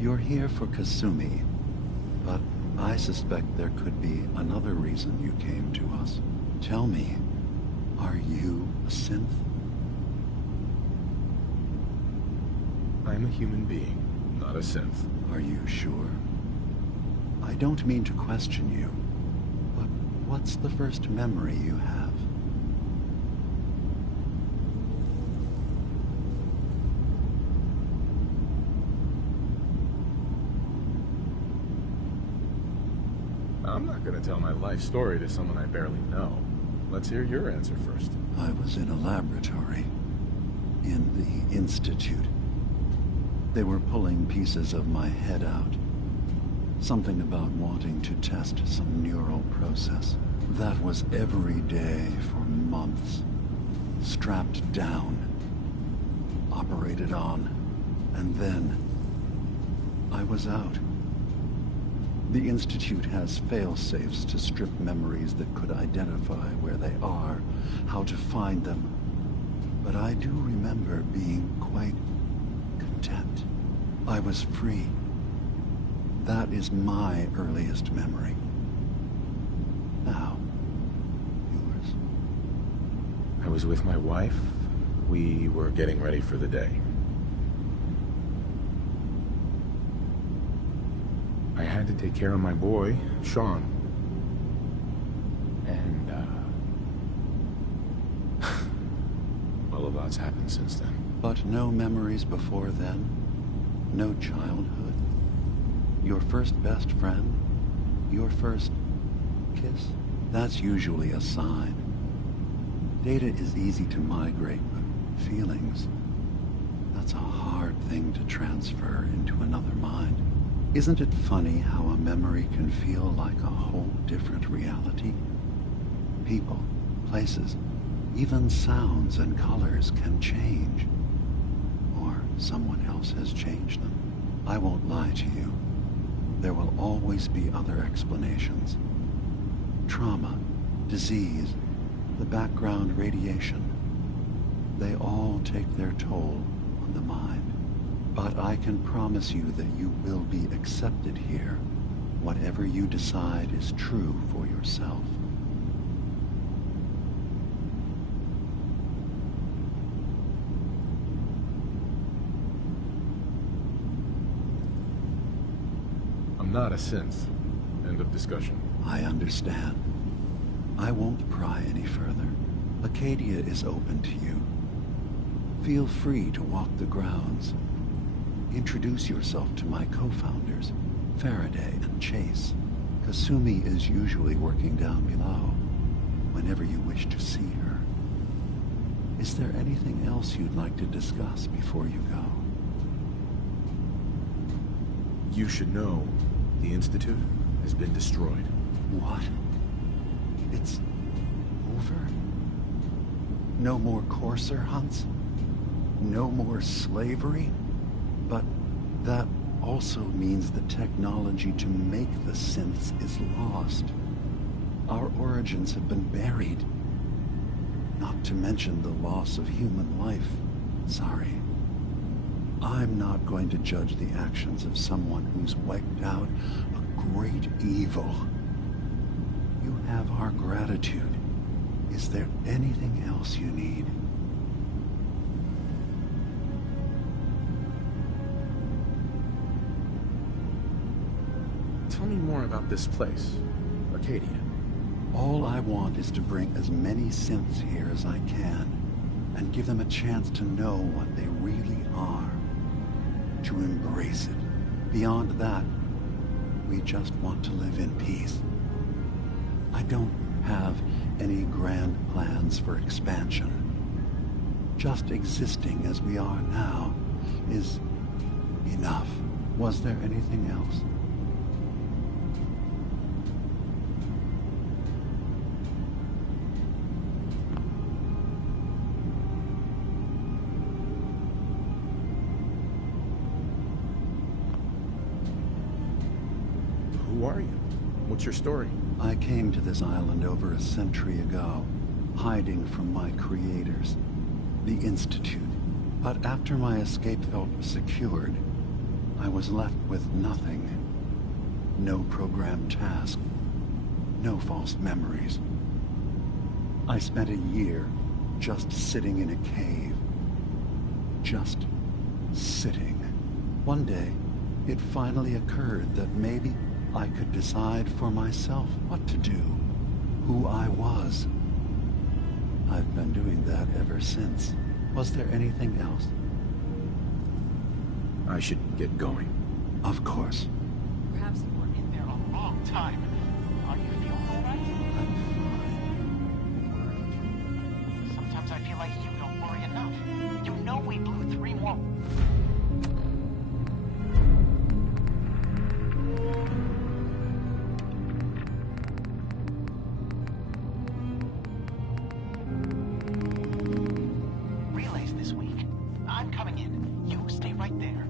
You're here for Kasumi, but I suspect there could be another reason you came to us. Tell me, are you a synth? I'm a human being, not a synth. Are you sure? I don't mean to question you, but what's the first memory you have? I'm not gonna tell my life story to someone I barely know. Let's hear your answer first. I was in a laboratory. In the Institute. They were pulling pieces of my head out. Something about wanting to test some neural process. That was every day for months. Strapped down. Operated on. And then I was out. The Institute has fail-safes to strip memories that could identify where they are, how to find them. But I do remember being quite content. I was free. That is my earliest memory. Now, yours. I was with my wife. We were getting ready for the day. I had to take care of my boy, Sean. And, well, a lot's happened since then. But no memories before then? No childhood? Your first best friend? Your first kiss? That's usually a sign. Data is easy to migrate, but feelings, that's a hard thing to transfer into another mind. Isn't it funny how a memory can feel like a whole different reality? People, places, even sounds and colors can change. Or someone else has changed them. I won't lie to you. There will always be other explanations. Trauma, disease, the background radiation. They all take their toll on the mind. But I can promise you that you will be accepted here, whatever you decide is true for yourself. I'm not a synth. End of discussion. I understand. I won't pry any further. Acadia is open to you. Feel free to walk the grounds. Introduce yourself to my co-founders, Faraday and Chase. Kasumi is usually working down below, whenever you wish to see her. Is there anything else you'd like to discuss before you go? You should know, the Institute has been destroyed. What? It's over? No more courser hunts? No more slavery? But that also means the technology to make the synths is lost. Our origins have been buried. Not to mention the loss of human life. Sorry. I'm not going to judge the actions of someone who's wiped out a great evil. You have our gratitude. Is there anything else you need? Tell me more about this place, Acadia. All I want is to bring as many synths here as I can, and give them a chance to know what they really are. To embrace it. Beyond that, we just want to live in peace. I don't have any grand plans for expansion. Just existing as we are now is enough. Was there anything else? Who are you? What's your story? I came to this island over a century ago, hiding from my creators, the Institute. But after my escape felt secured, I was left with nothing. No programmed task, no false memories. I spent a year just sitting in a cave. Just sitting. One day, it finally occurred that maybe I could decide for myself what to do, who I was. I've been doing that ever since. Was there anything else? I should get going. Of course. Perhaps you were in there a long time. stay right there.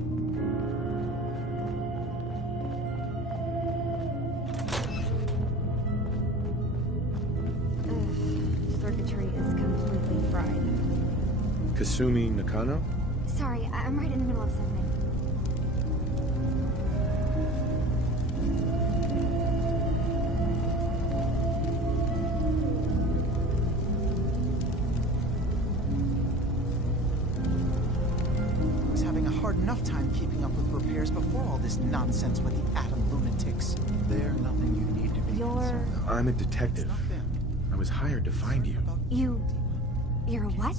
Circuitry is completely fried. Kasumi Nakano? Sorry, I'm right in the middle of something. I was having a hard enough time keeping up with repairs before all this nonsense with the atom lunatics. There's nothing you need to be concerned about. I'm a detective. I was hired to find you. You're a what?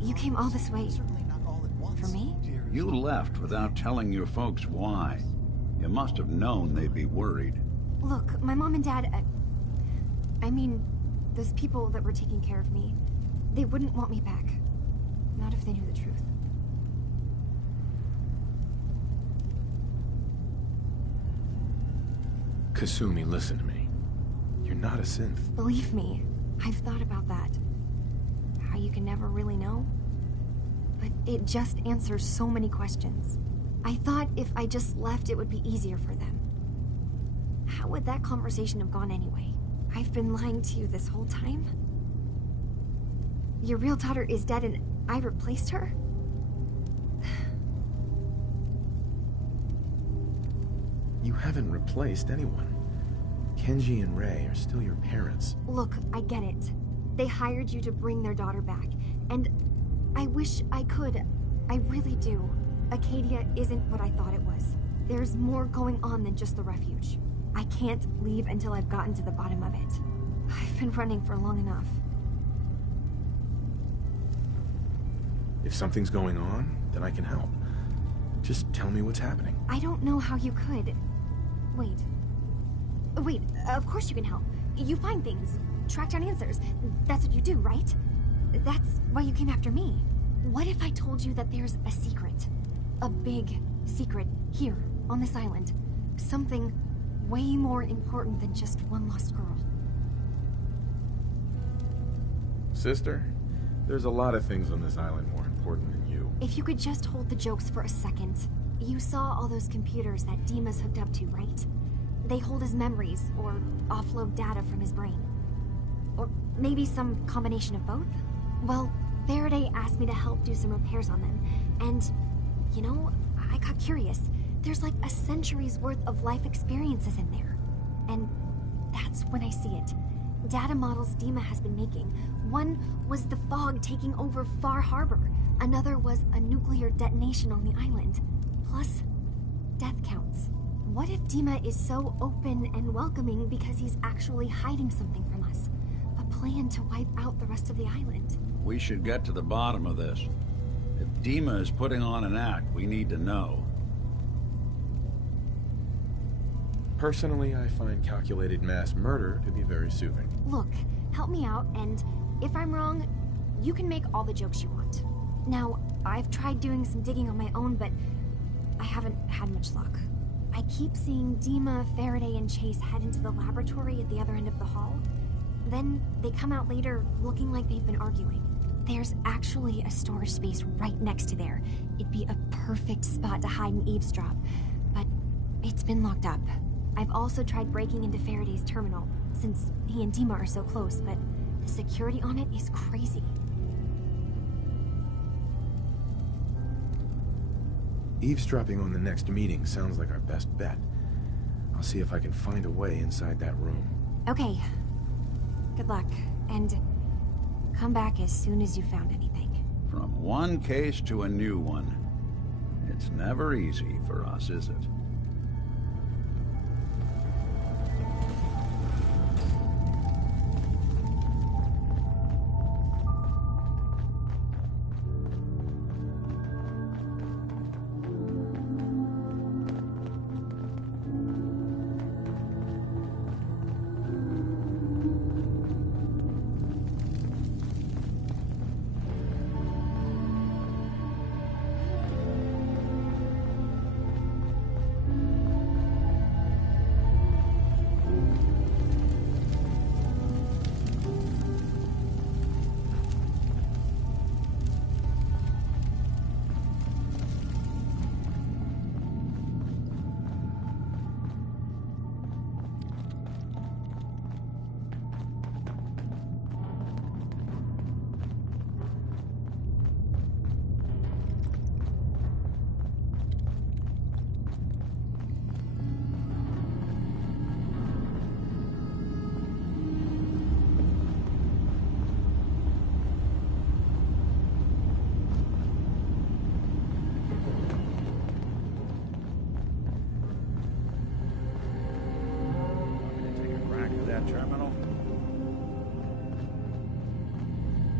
You came all this way for me? You left without telling your folks why. You must have known they'd be worried. Look, my mom and dad, I mean, those people that were taking care of me, they wouldn't want me back. Not if they knew the truth. Kasumi, listen to me. You're not a synth. Believe me, I've thought about that. How you can never really know. But it just answers so many questions. I thought if I just left, it would be easier for them. How would that conversation have gone anyway? I've been lying to you this whole time? Your real daughter is dead and I replaced her? You haven't replaced anyone. Kenji and Rei are still your parents. Look, I get it. They hired you to bring their daughter back, and I wish I could. I really do. Acadia isn't what I thought it was. There's more going on than just the refuge. I can't leave until I've gotten to the bottom of it. I've been running for long enough. If something's going on, then I can help. Just tell me what's happening. I don't know how you could. Wait. Wait, of course you can help. You find things, track down answers. That's what you do, right? That's why you came after me. What if I told you that there's a secret? A big secret here, on this island. Something way more important than just one lost girl. Sister, there's a lot of things on this island more important than you. If you could just hold the jokes for a second. You saw all those computers that Dima's hooked up to, right? They hold his memories, or offload data from his brain. Or maybe some combination of both? Well, Faraday asked me to help do some repairs on them, and, you know, I got curious. There's like a century's worth of life experiences in there. And that's when I see it. Data models Dima has been making. One was the fog taking over Far Harbor. Another was a nuclear detonation on the island. Plus, death counts. What if Dima is so open and welcoming because he's actually hiding something from us? A plan to wipe out the rest of the island. We should get to the bottom of this. If Dima is putting on an act, we need to know. Personally, I find calculated mass murder to be very soothing. Look, help me out, and if I'm wrong, you can make all the jokes you want. Now, I've tried doing some digging on my own, but I haven't had much luck. I keep seeing Dima, Faraday, and Chase head into the laboratory at the other end of the hall. Then they come out later looking like they've been arguing. There's actually a storage space right next to there. It'd be a perfect spot to hide and eavesdrop, but it's been locked up. I've also tried breaking into Faraday's terminal, since he and Dima are so close, but the security on it is crazy. Eavesdropping on the next meeting sounds like our best bet. I'll see if I can find a way inside that room. Okay. Good luck, and come back as soon as you found anything. From one case to a new one. It's never easy for us, is it?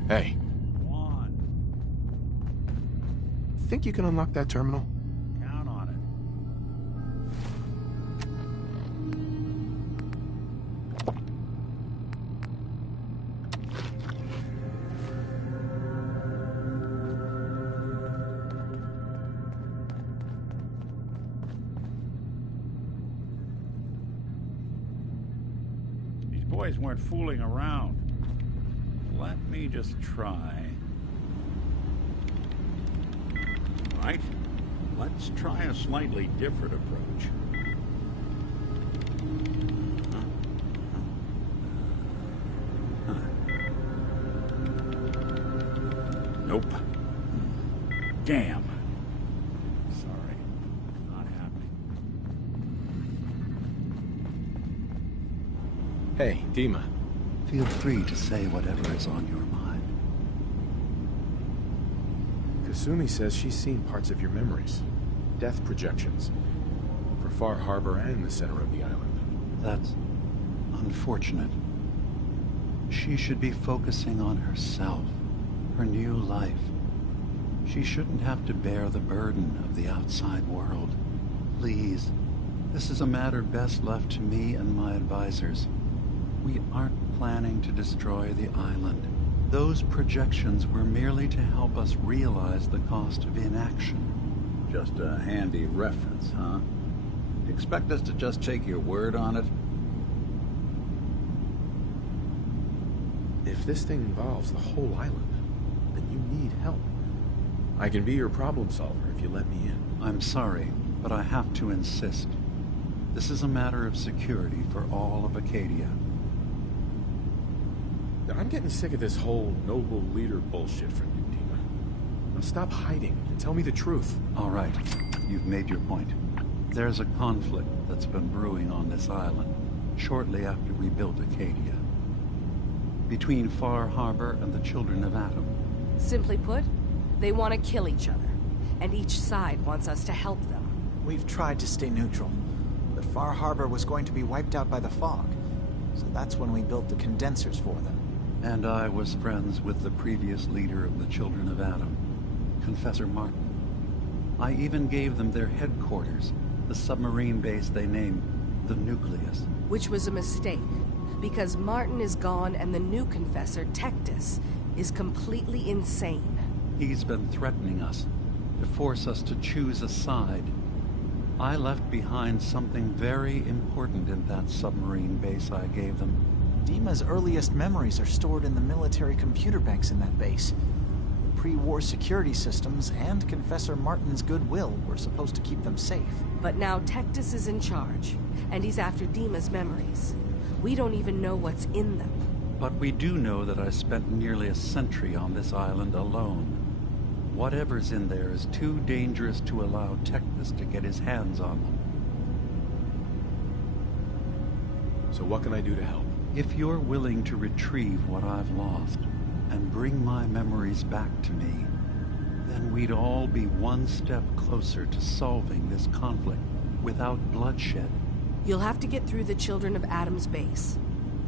Hey. Go on. Think you can unlock that terminal? Count on it. These boys weren't fooling around. Let me just try. Right. Let's try a slightly different approach. Nope. Damn. Sorry. Not happening. Hey, Dima. Feel free to say whatever is on your mind. Kasumi says she's seen parts of your memories. Death projections. For Far Harbor and the center of the island. That's unfortunate. She should be focusing on herself, her new life. She shouldn't have to bear the burden of the outside world. Please, this is a matter best left to me and my advisors. We aren't planning to destroy the island. Those projections were merely to help us realize the cost of inaction. Just a handy reference, huh? Expect us to just take your word on it? If this thing involves the whole island, then you need help. I can be your problem solver if you let me in. I'm sorry, but I have to insist. This is a matter of security for all of Acadia. I'm getting sick of this whole noble leader bullshit from you, Dima. Now stop hiding and tell me the truth. All right, you've made your point. There's a conflict that's been brewing on this island shortly after we built Acadia. Between Far Harbor and the Children of Atom. Simply put, they want to kill each other, and each side wants us to help them. We've tried to stay neutral, but Far Harbor was going to be wiped out by the fog, so that's when we built the condensers for them. And I was friends with the previous leader of the Children of Atom, Confessor Martin. I even gave them their headquarters, the submarine base they named the Nucleus. Which was a mistake, because Martin is gone and the new Confessor, Tectus, is completely insane. He's been threatening us, to force us to choose a side. I left behind something very important in that submarine base I gave them. Dima's earliest memories are stored in the military computer banks in that base. The pre-war security systems and Confessor Martin's goodwill were supposed to keep them safe. But now Tectus is in charge, and he's after Dima's memories. We don't even know what's in them. But we do know that I spent nearly a century on this island alone. Whatever's in there is too dangerous to allow Tectus to get his hands on them. So what can I do to help? If you're willing to retrieve what I've lost and bring my memories back to me, then we'd all be one step closer to solving this conflict without bloodshed. You'll have to get through the Children of Atom's base.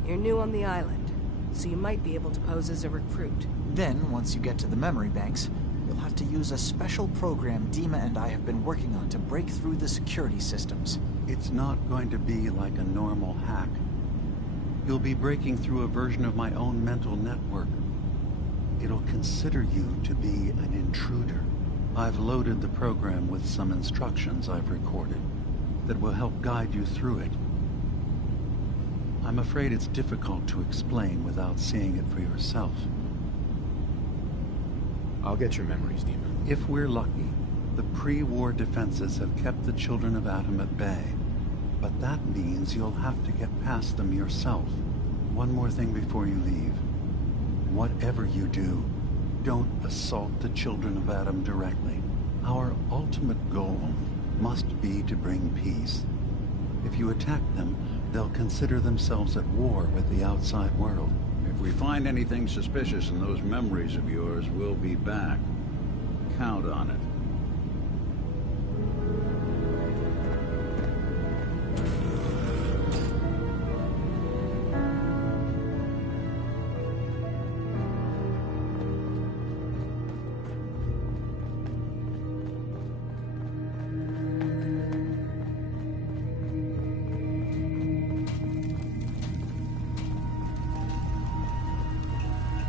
You're new on the island, so you might be able to pose as a recruit. Then, once you get to the memory banks, you'll have to use a special program Dima and I have been working on to break through the security systems. It's not going to be like a normal hack. You'll be breaking through a version of my own mental network. It'll consider you to be an intruder. I've loaded the program with some instructions I've recorded that will help guide you through it. I'm afraid it's difficult to explain without seeing it for yourself. I'll get your memories, Dima. If we're lucky, the pre-war defenses have kept the Children of Atom at bay. But that means you'll have to get past them yourself. One more thing before you leave. Whatever you do, don't assault the Children of Atom directly. Our ultimate goal must be to bring peace. If you attack them, they'll consider themselves at war with the outside world. If we find anything suspicious in those memories of yours, we'll be back. Count on it.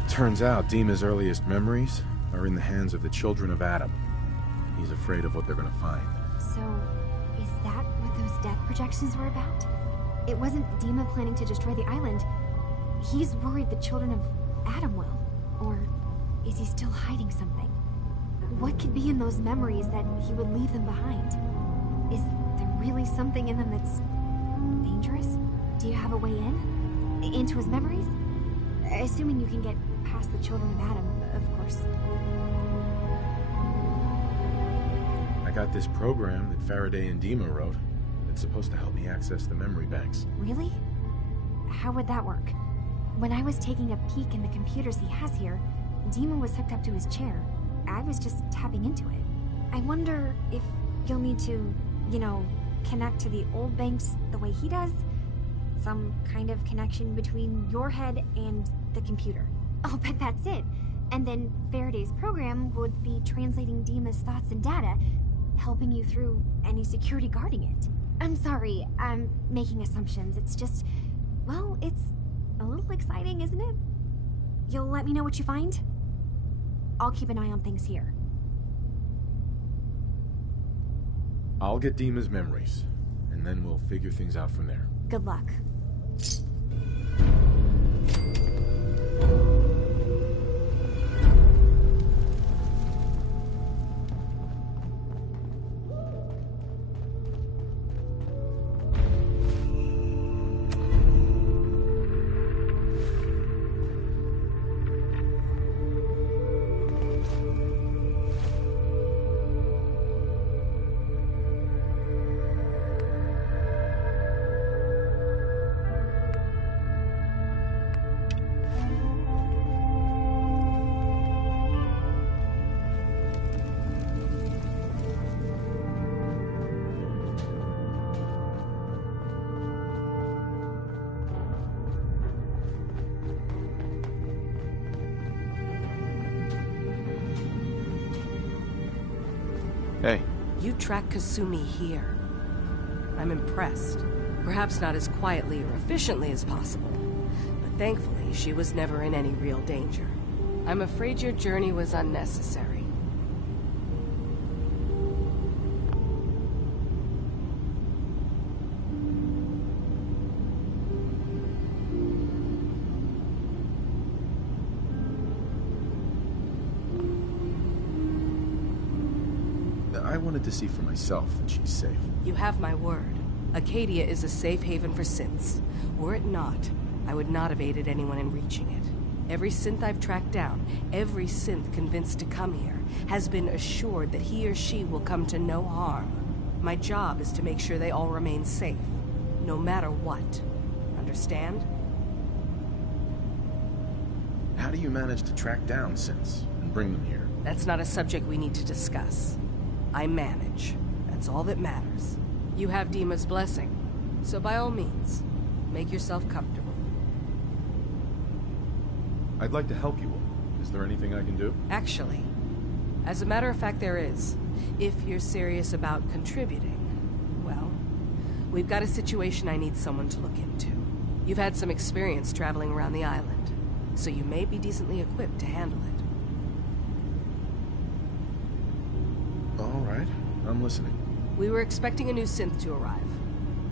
Turns out Dima's earliest memories are in the hands of the children of Adam. He's afraid of what they're gonna find. So, is that what those death projections were about? It wasn't Dima planning to destroy the island. He's worried the children of Adam will. Or is he still hiding something? What could be in those memories that he would leave them behind? Is there really something in them that's dangerous? Do you have a way in? Into his memories? Assuming you can get past the children of Adam, of course. I got this program that Faraday and Dima wrote. It's supposed to help me access the memory banks. Really? How would that work? When I was taking a peek in the computers he has here, Dima was hooked up to his chair. I was just tapping into it. I wonder if you'll need to, connect to the old banks the way he does? Some kind of connection between your head and the computer. I'll bet that's it. And then Faraday's program would be translating Dima's thoughts and data, helping you through any security guarding it. I'm sorry, I'm making assumptions. It's just, well, it's a little exciting, isn't it? You'll let me know what you find? I'll keep an eye on things here. I'll get Dima's memories, and then we'll figure things out from there. Good luck. Hey. You tracked Kasumi here. I'm impressed. Perhaps not as quietly or efficiently as possible, but thankfully she was never in any real danger. I'm afraid your journey was unnecessary. I wanted to see for myself that she's safe. You have my word. Acadia is a safe haven for synths. Were it not, I would not have aided anyone in reaching it. Every synth I've tracked down, every synth convinced to come here, has been assured that he or she will come to no harm. My job is to make sure they all remain safe, no matter what. Understand? How do you manage to track down synths and bring them here? That's not a subject we need to discuss. I manage. That's all that matters. You have Dima's blessing, so by all means, make yourself comfortable. I'd like to help you all. Is there anything I can do? Actually, as a matter of fact, there is. If you're serious about contributing, well, we've got a situation I need someone to look into. You've had some experience traveling around the island, so you may be decently equipped to handle it. All right, I'm listening. We were expecting a new synth to arrive,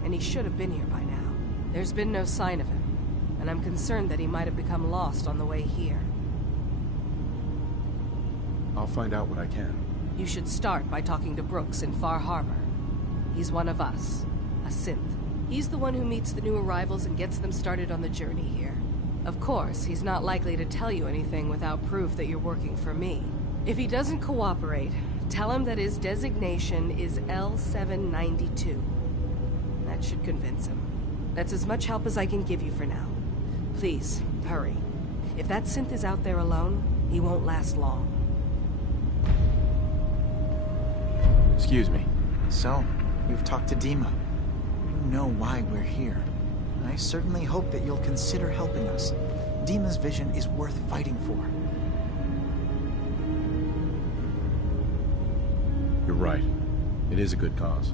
and he should have been here by now. There's been no sign of him, and I'm concerned that he might have become lost on the way here. I'll find out what I can. You should start by talking to Brooks in Far Harbor. He's one of us, a synth. He's the one who meets the new arrivals and gets them started on the journey here. Of course, he's not likely to tell you anything without proof that you're working for me. If he doesn't cooperate, tell him that his designation is L792. That should convince him. That's as much help as I can give you for now. Please, hurry. If that synth is out there alone, he won't last long. Excuse me. So, you've talked to Dima. You know why we're here. I certainly hope that you'll consider helping us. Dima's vision is worth fighting for. You're right. It is a good cause.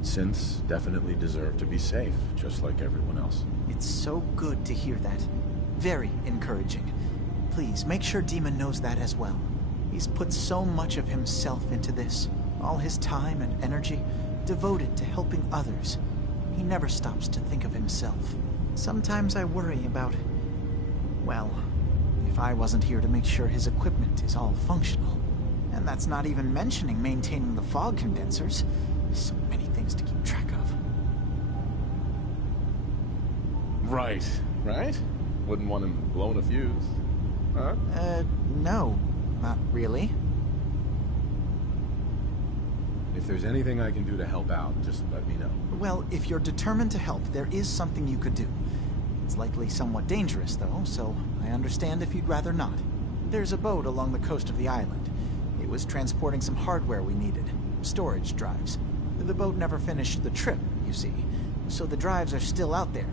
Synths definitely deserve to be safe, just like everyone else. It's so good to hear that. Very encouraging. Please, make sure Demon knows that as well. He's put so much of himself into this, all his time and energy, devoted to helping others. He never stops to think of himself. Sometimes I worry about, well, if I wasn't here to make sure his equipment is all functional. And that's not even mentioning maintaining the fog condensers. So many things to keep track of. Right. Right? Wouldn't want him blowing a fuse. Huh? No. Not really. If there's anything I can do to help out, just let me know. Well, if you're determined to help, there is something you could do. It's likely somewhat dangerous, though, so I understand if you'd rather not. There's a boat along the coast of the island. It was transporting some hardware we needed. Storage drives. The boat never finished the trip, you see, so the drives are still out there.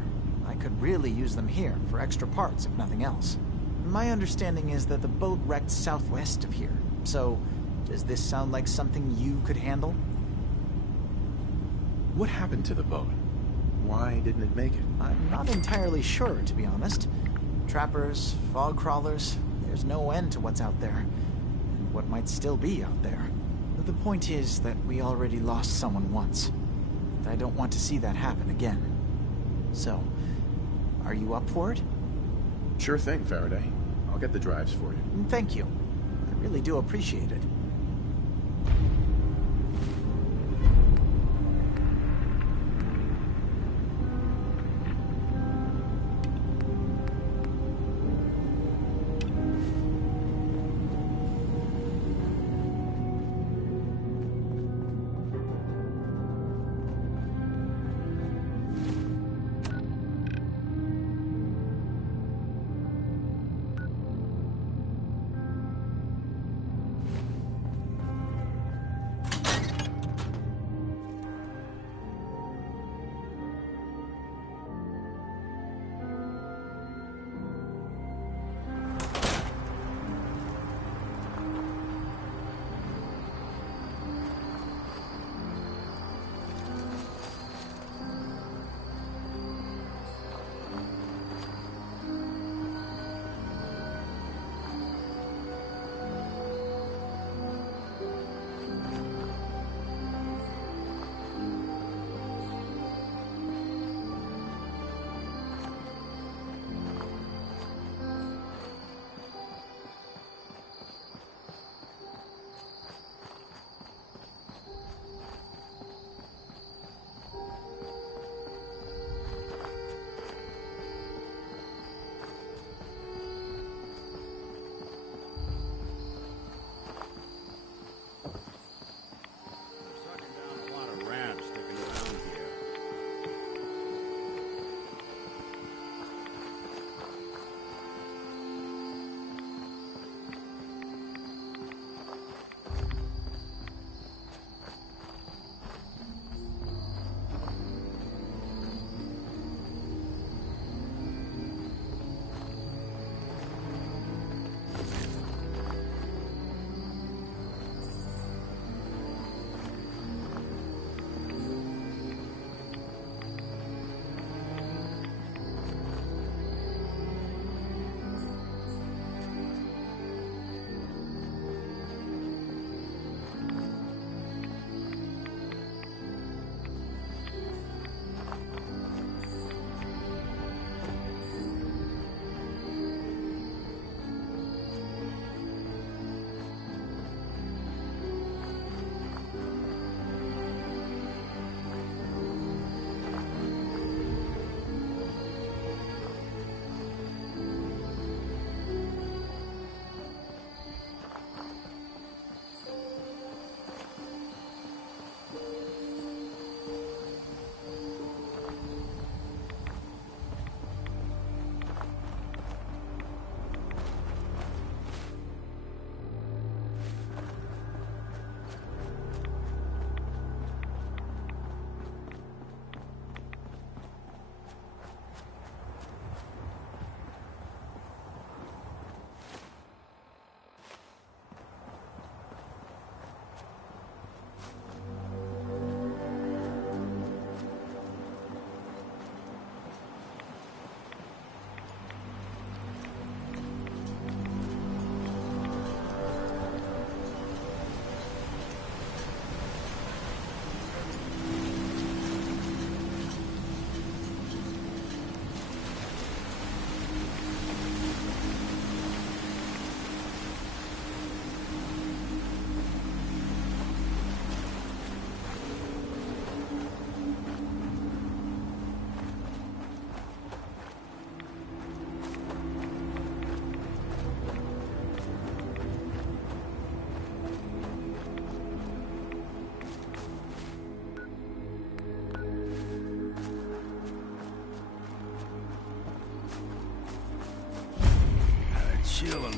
I could really use them here for extra parts, if nothing else. My understanding is that the boat wrecked southwest of here, so does this sound like something you could handle? What happened to the boat? Why didn't it make it? I'm not entirely sure, to be honest. Trappers, fog crawlers, there's no end to what's out there, and what might still be out there. But the point is that we already lost someone once, and I don't want to see that happen again. So, are you up for it? Sure thing, Faraday. I'll get the drives for you. Thank you. I really do appreciate it.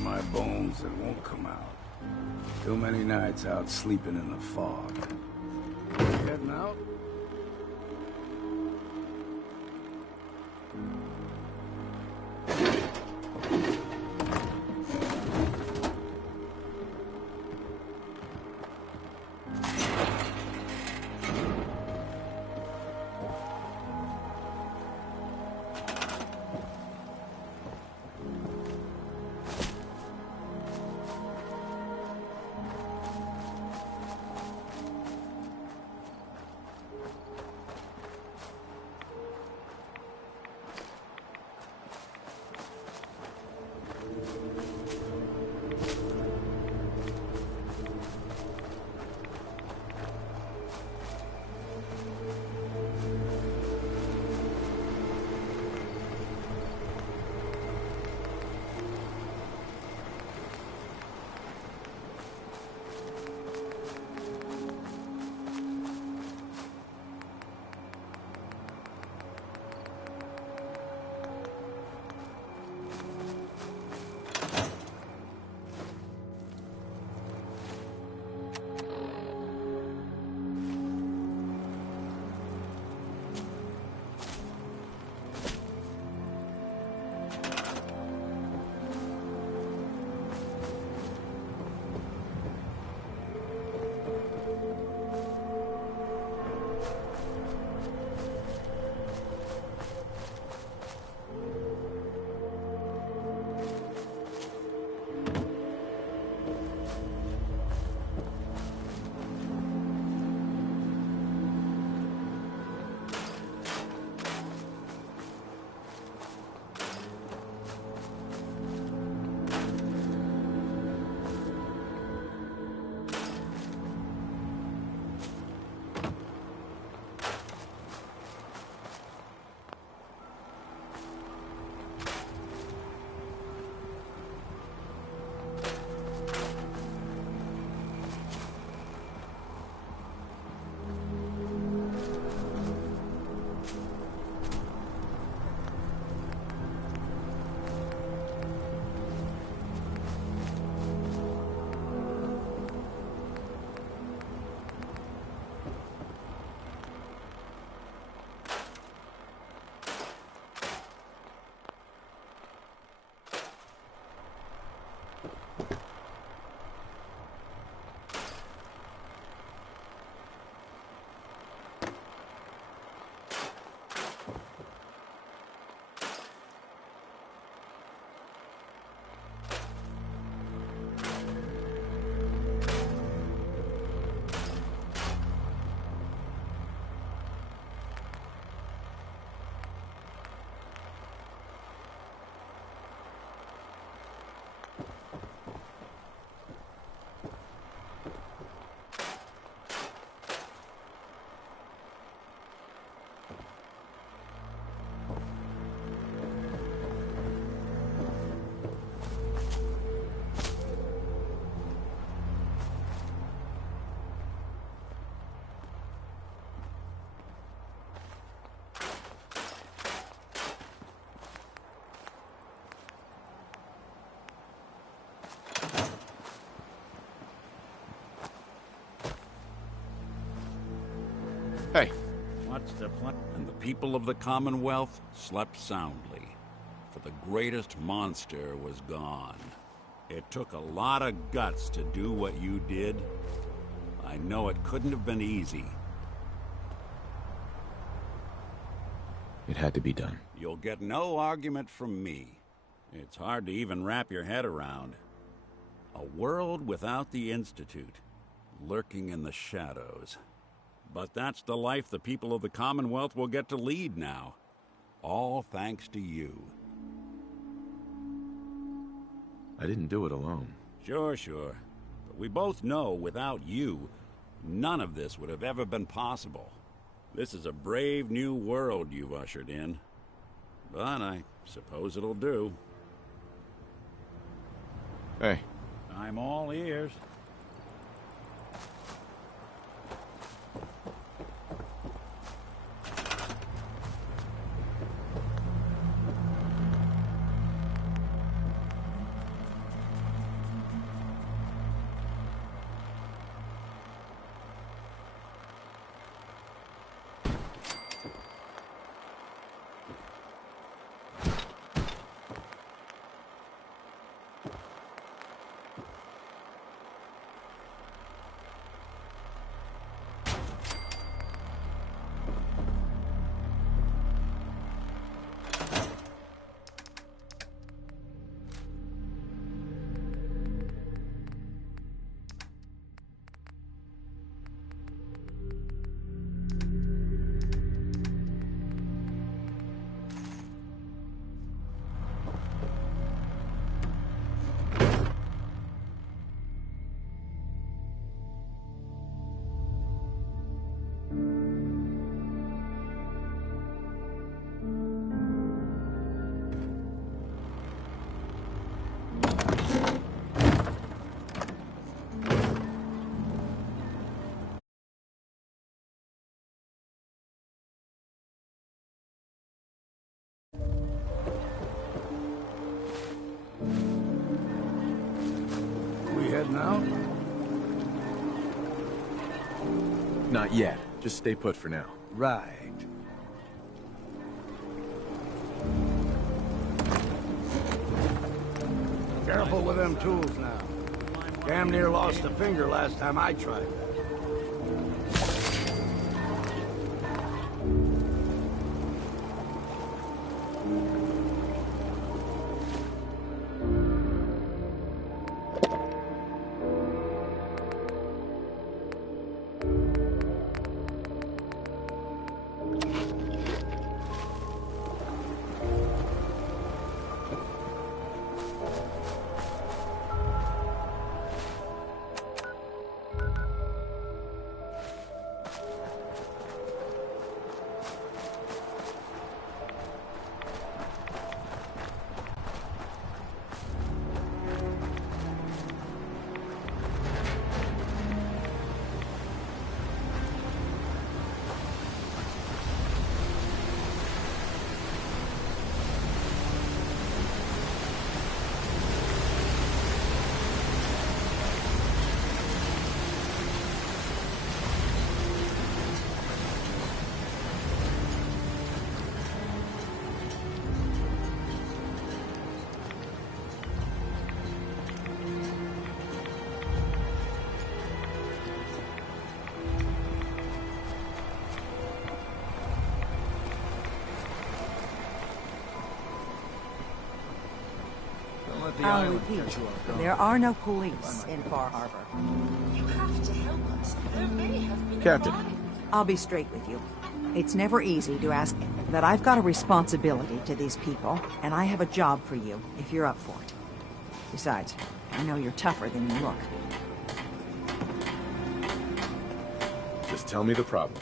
my bones that won't come out. Too many nights out sleeping in the fog. Heading out? Hey. What's the plan? And the people of the Commonwealth slept soundly, for the greatest monster was gone. It took a lot of guts to do what you did. I know it couldn't have been easy. It had to be done. You'll get no argument from me. It's hard to even wrap your head around. A world without the Institute, lurking in the shadows. But that's the life the people of the Commonwealth will get to lead now. All thanks to you. I didn't do it alone. Sure. But we both know without you, none of this would have ever been possible. This is a brave new world you've ushered in. But I suppose it'll do. Hey. I'm all ears. heading out? Not yet. Just stay put for now. Right. Careful with them tools now. Damn near lost a finger last time I tried that. I'll repeat, there are no police in Far Harbor. You have to help us. There may have been Captain. I'll be straight with you. It's never easy to ask that I've got a responsibility to these people, and I have a job for you, if you're up for it. Besides, I know you're tougher than you look. Just tell me the problem.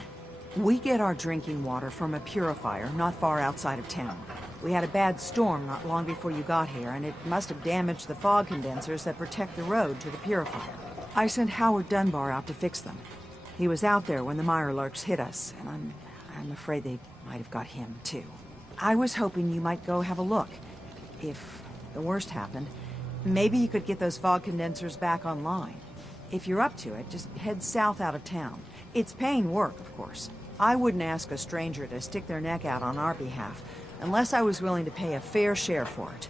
We get our drinking water from a purifier not far outside of town. We had a bad storm not long before you got here, and it must have damaged the fog condensers that protect the road to the purifier. I sent Howard Dunbar out to fix them. He was out there when the Mirelurks hit us, and I'm afraid they might have got him, too. I was hoping you might go have a look. If the worst happened, maybe you could get those fog condensers back online. If you're up to it, just head south out of town. It's paying work, of course. I wouldn't ask a stranger to stick their neck out on our behalf, unless I was willing to pay a fair share for it.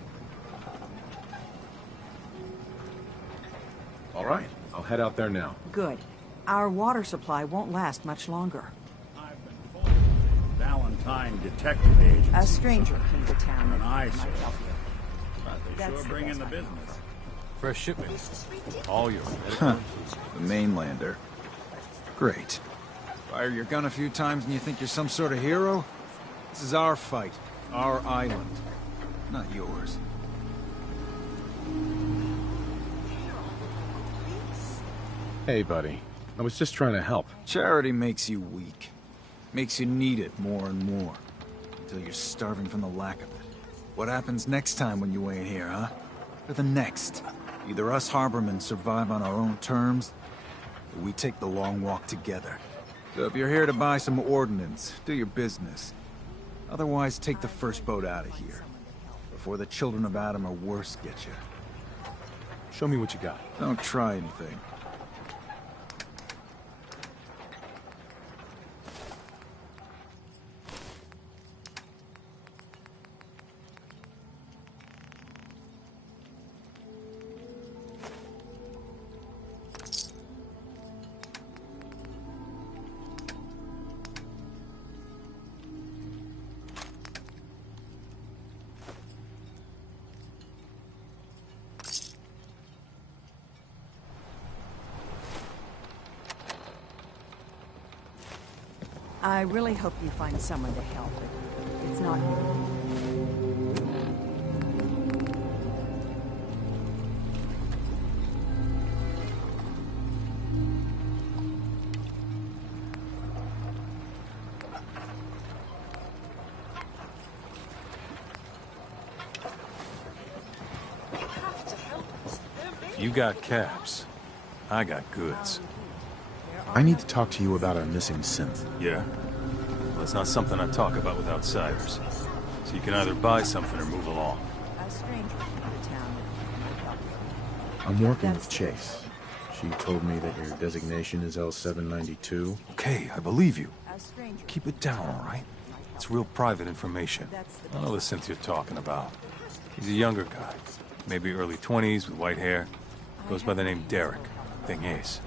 All right, I'll head out there now. Good. Our water supply won't last much longer. Valentine Detective Agency. A stranger came to town that I might help you. But they That's sure the bring in best the I can business. offer. Fresh shipment. All yours. The mainlander. Great. Fire your gun a few times and you think you're some sort of hero? This is our fight. Our island. Not yours. Hey, buddy. I was just trying to help. Charity makes you weak. Makes you need it more and more. Until you're starving from the lack of it. What happens next time when you ain't here, huh? Or the next? Either us harbormen survive on our own terms, or we take the long walk together. So if you're here to buy some ordnance, do your business. Otherwise, take the first boat out of here. Before the children of Adam or worse get you. Show me what you got. Don't try anything. I really hope you find someone to help. It's not you. You got caps. I got goods. I need to talk to you about our missing synth. Yeah? Well, it's not something I talk about with outsiders. So you can either buy something or move along. A stranger came to town that might help you. I'm working with Chase. She told me that your designation is L792. Okay, I believe you. Keep it down, all right? It's real private information. I know the synth you're talking about. He's a younger guy, maybe early 20s with white hair. Goes by the name Derek. Thing is,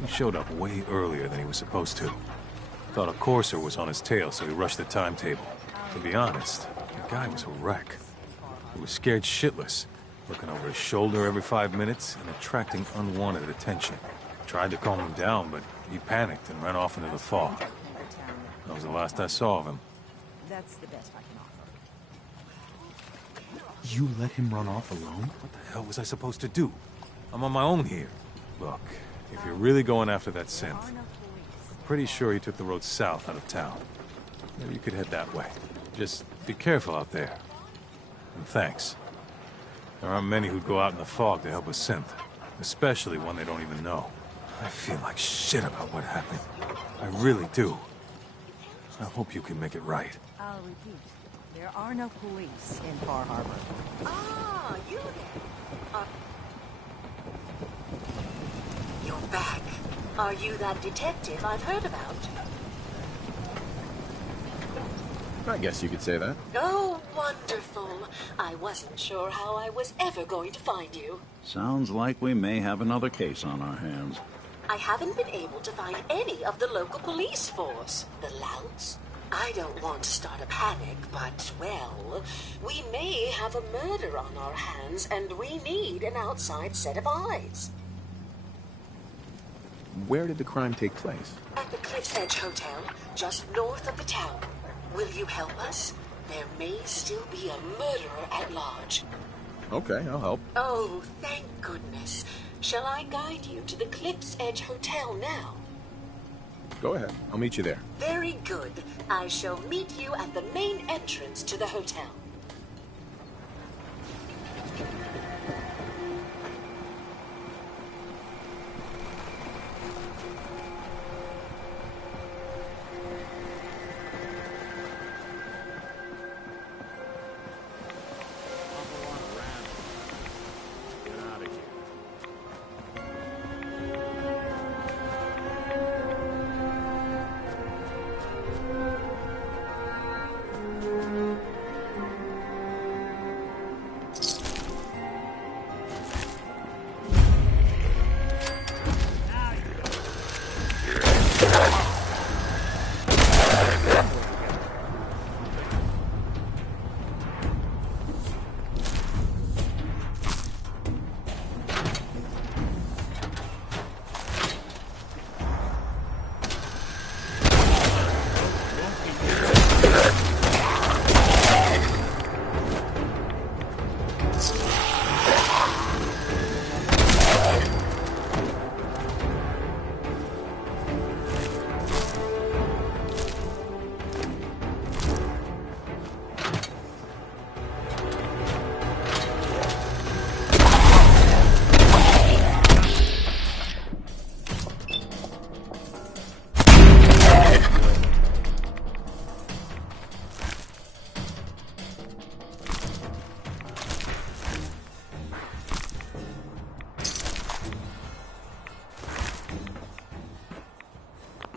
he showed up way earlier than he was supposed to. Thought a courser was on his tail, so he rushed the timetable. To be honest, the guy was a wreck. He was scared shitless, looking over his shoulder every 5 minutes and attracting unwanted attention. Tried to calm him down, but he panicked and ran off into the fog. That was the last I saw of him. That's the best I can offer. You let him run off alone? What the hell was I supposed to do? I'm on my own here. Look, if you're really going after that synth, I'm pretty sure he took the road south out of town. Maybe you could head that way. Just be careful out there. And thanks. There aren't many who'd go out in the fog to help a synth, especially one they don't even know. I feel like shit about what happened. I really do. I hope you can make it right. I'll repeat. There are no police in Far Harbor. Ah, you there. You're back. Are you that detective I've heard about? I guess you could say that. Oh, wonderful. I wasn't sure how I was ever going to find you. Sounds like we may have another case on our hands. I haven't been able to find any of the local police force. The louts? I don't want to start a panic, but, well, we may have a murder on our hands, and we need an outside set of eyes. Where did the crime take place? At the Cliff's Edge Hotel, just north of the town. Will you help us? There may still be a murderer at large. Okay, I'll help. Oh, thank goodness. Shall I guide you to the Cliff's Edge Hotel now? Go ahead. I'll meet you there. Very good. I shall meet you at the main entrance to the hotel.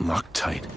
Locked tight.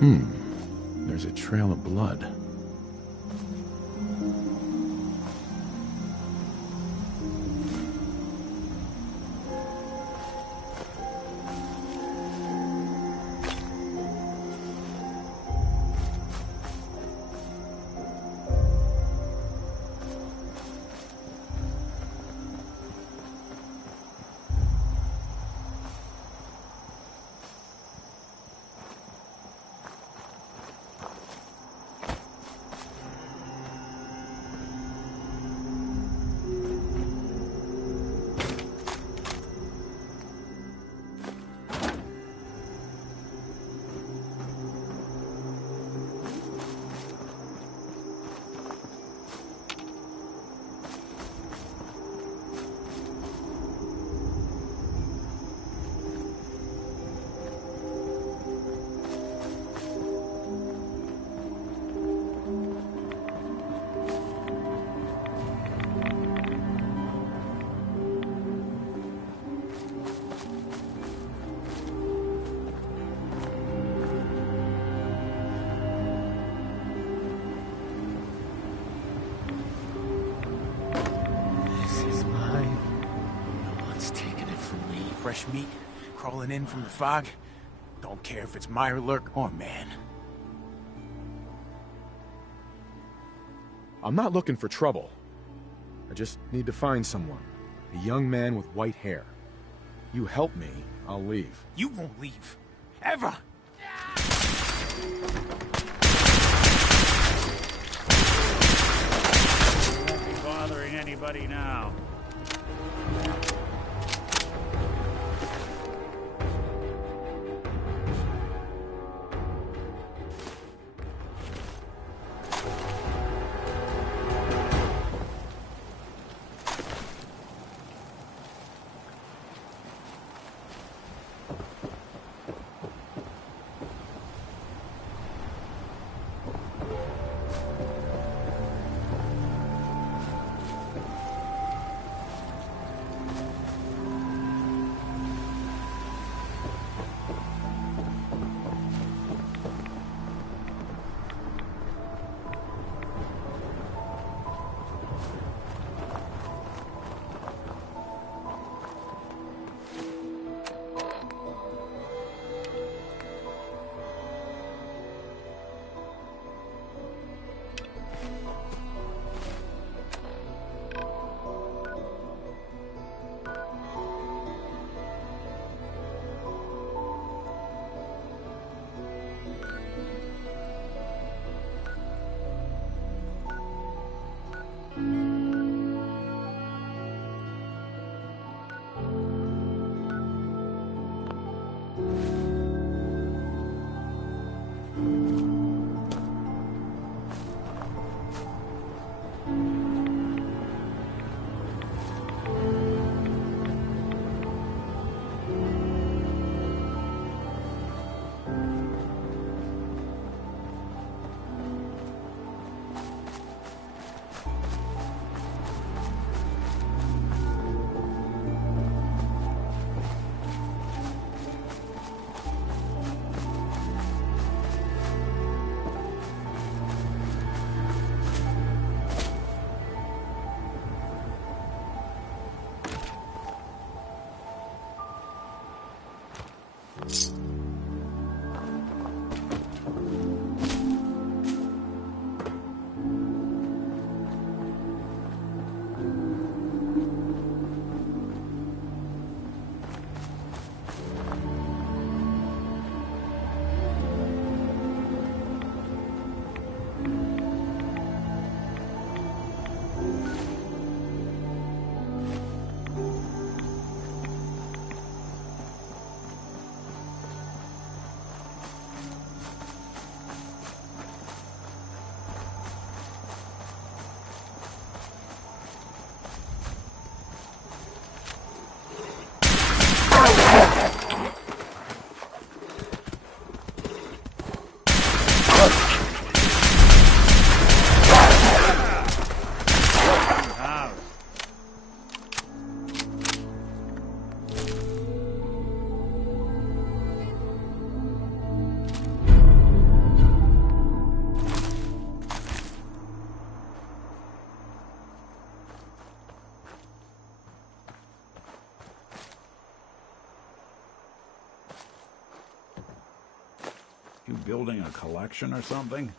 There's a trail of blood. Fresh meat, crawling in from the fog. Don't care if it's Meyer, Lurk, or man. I'm not looking for trouble. I just need to find someone. A young man with white hair. You help me, I'll leave. You won't leave. Ever! Won't be bothering anybody now. You building a collection or something?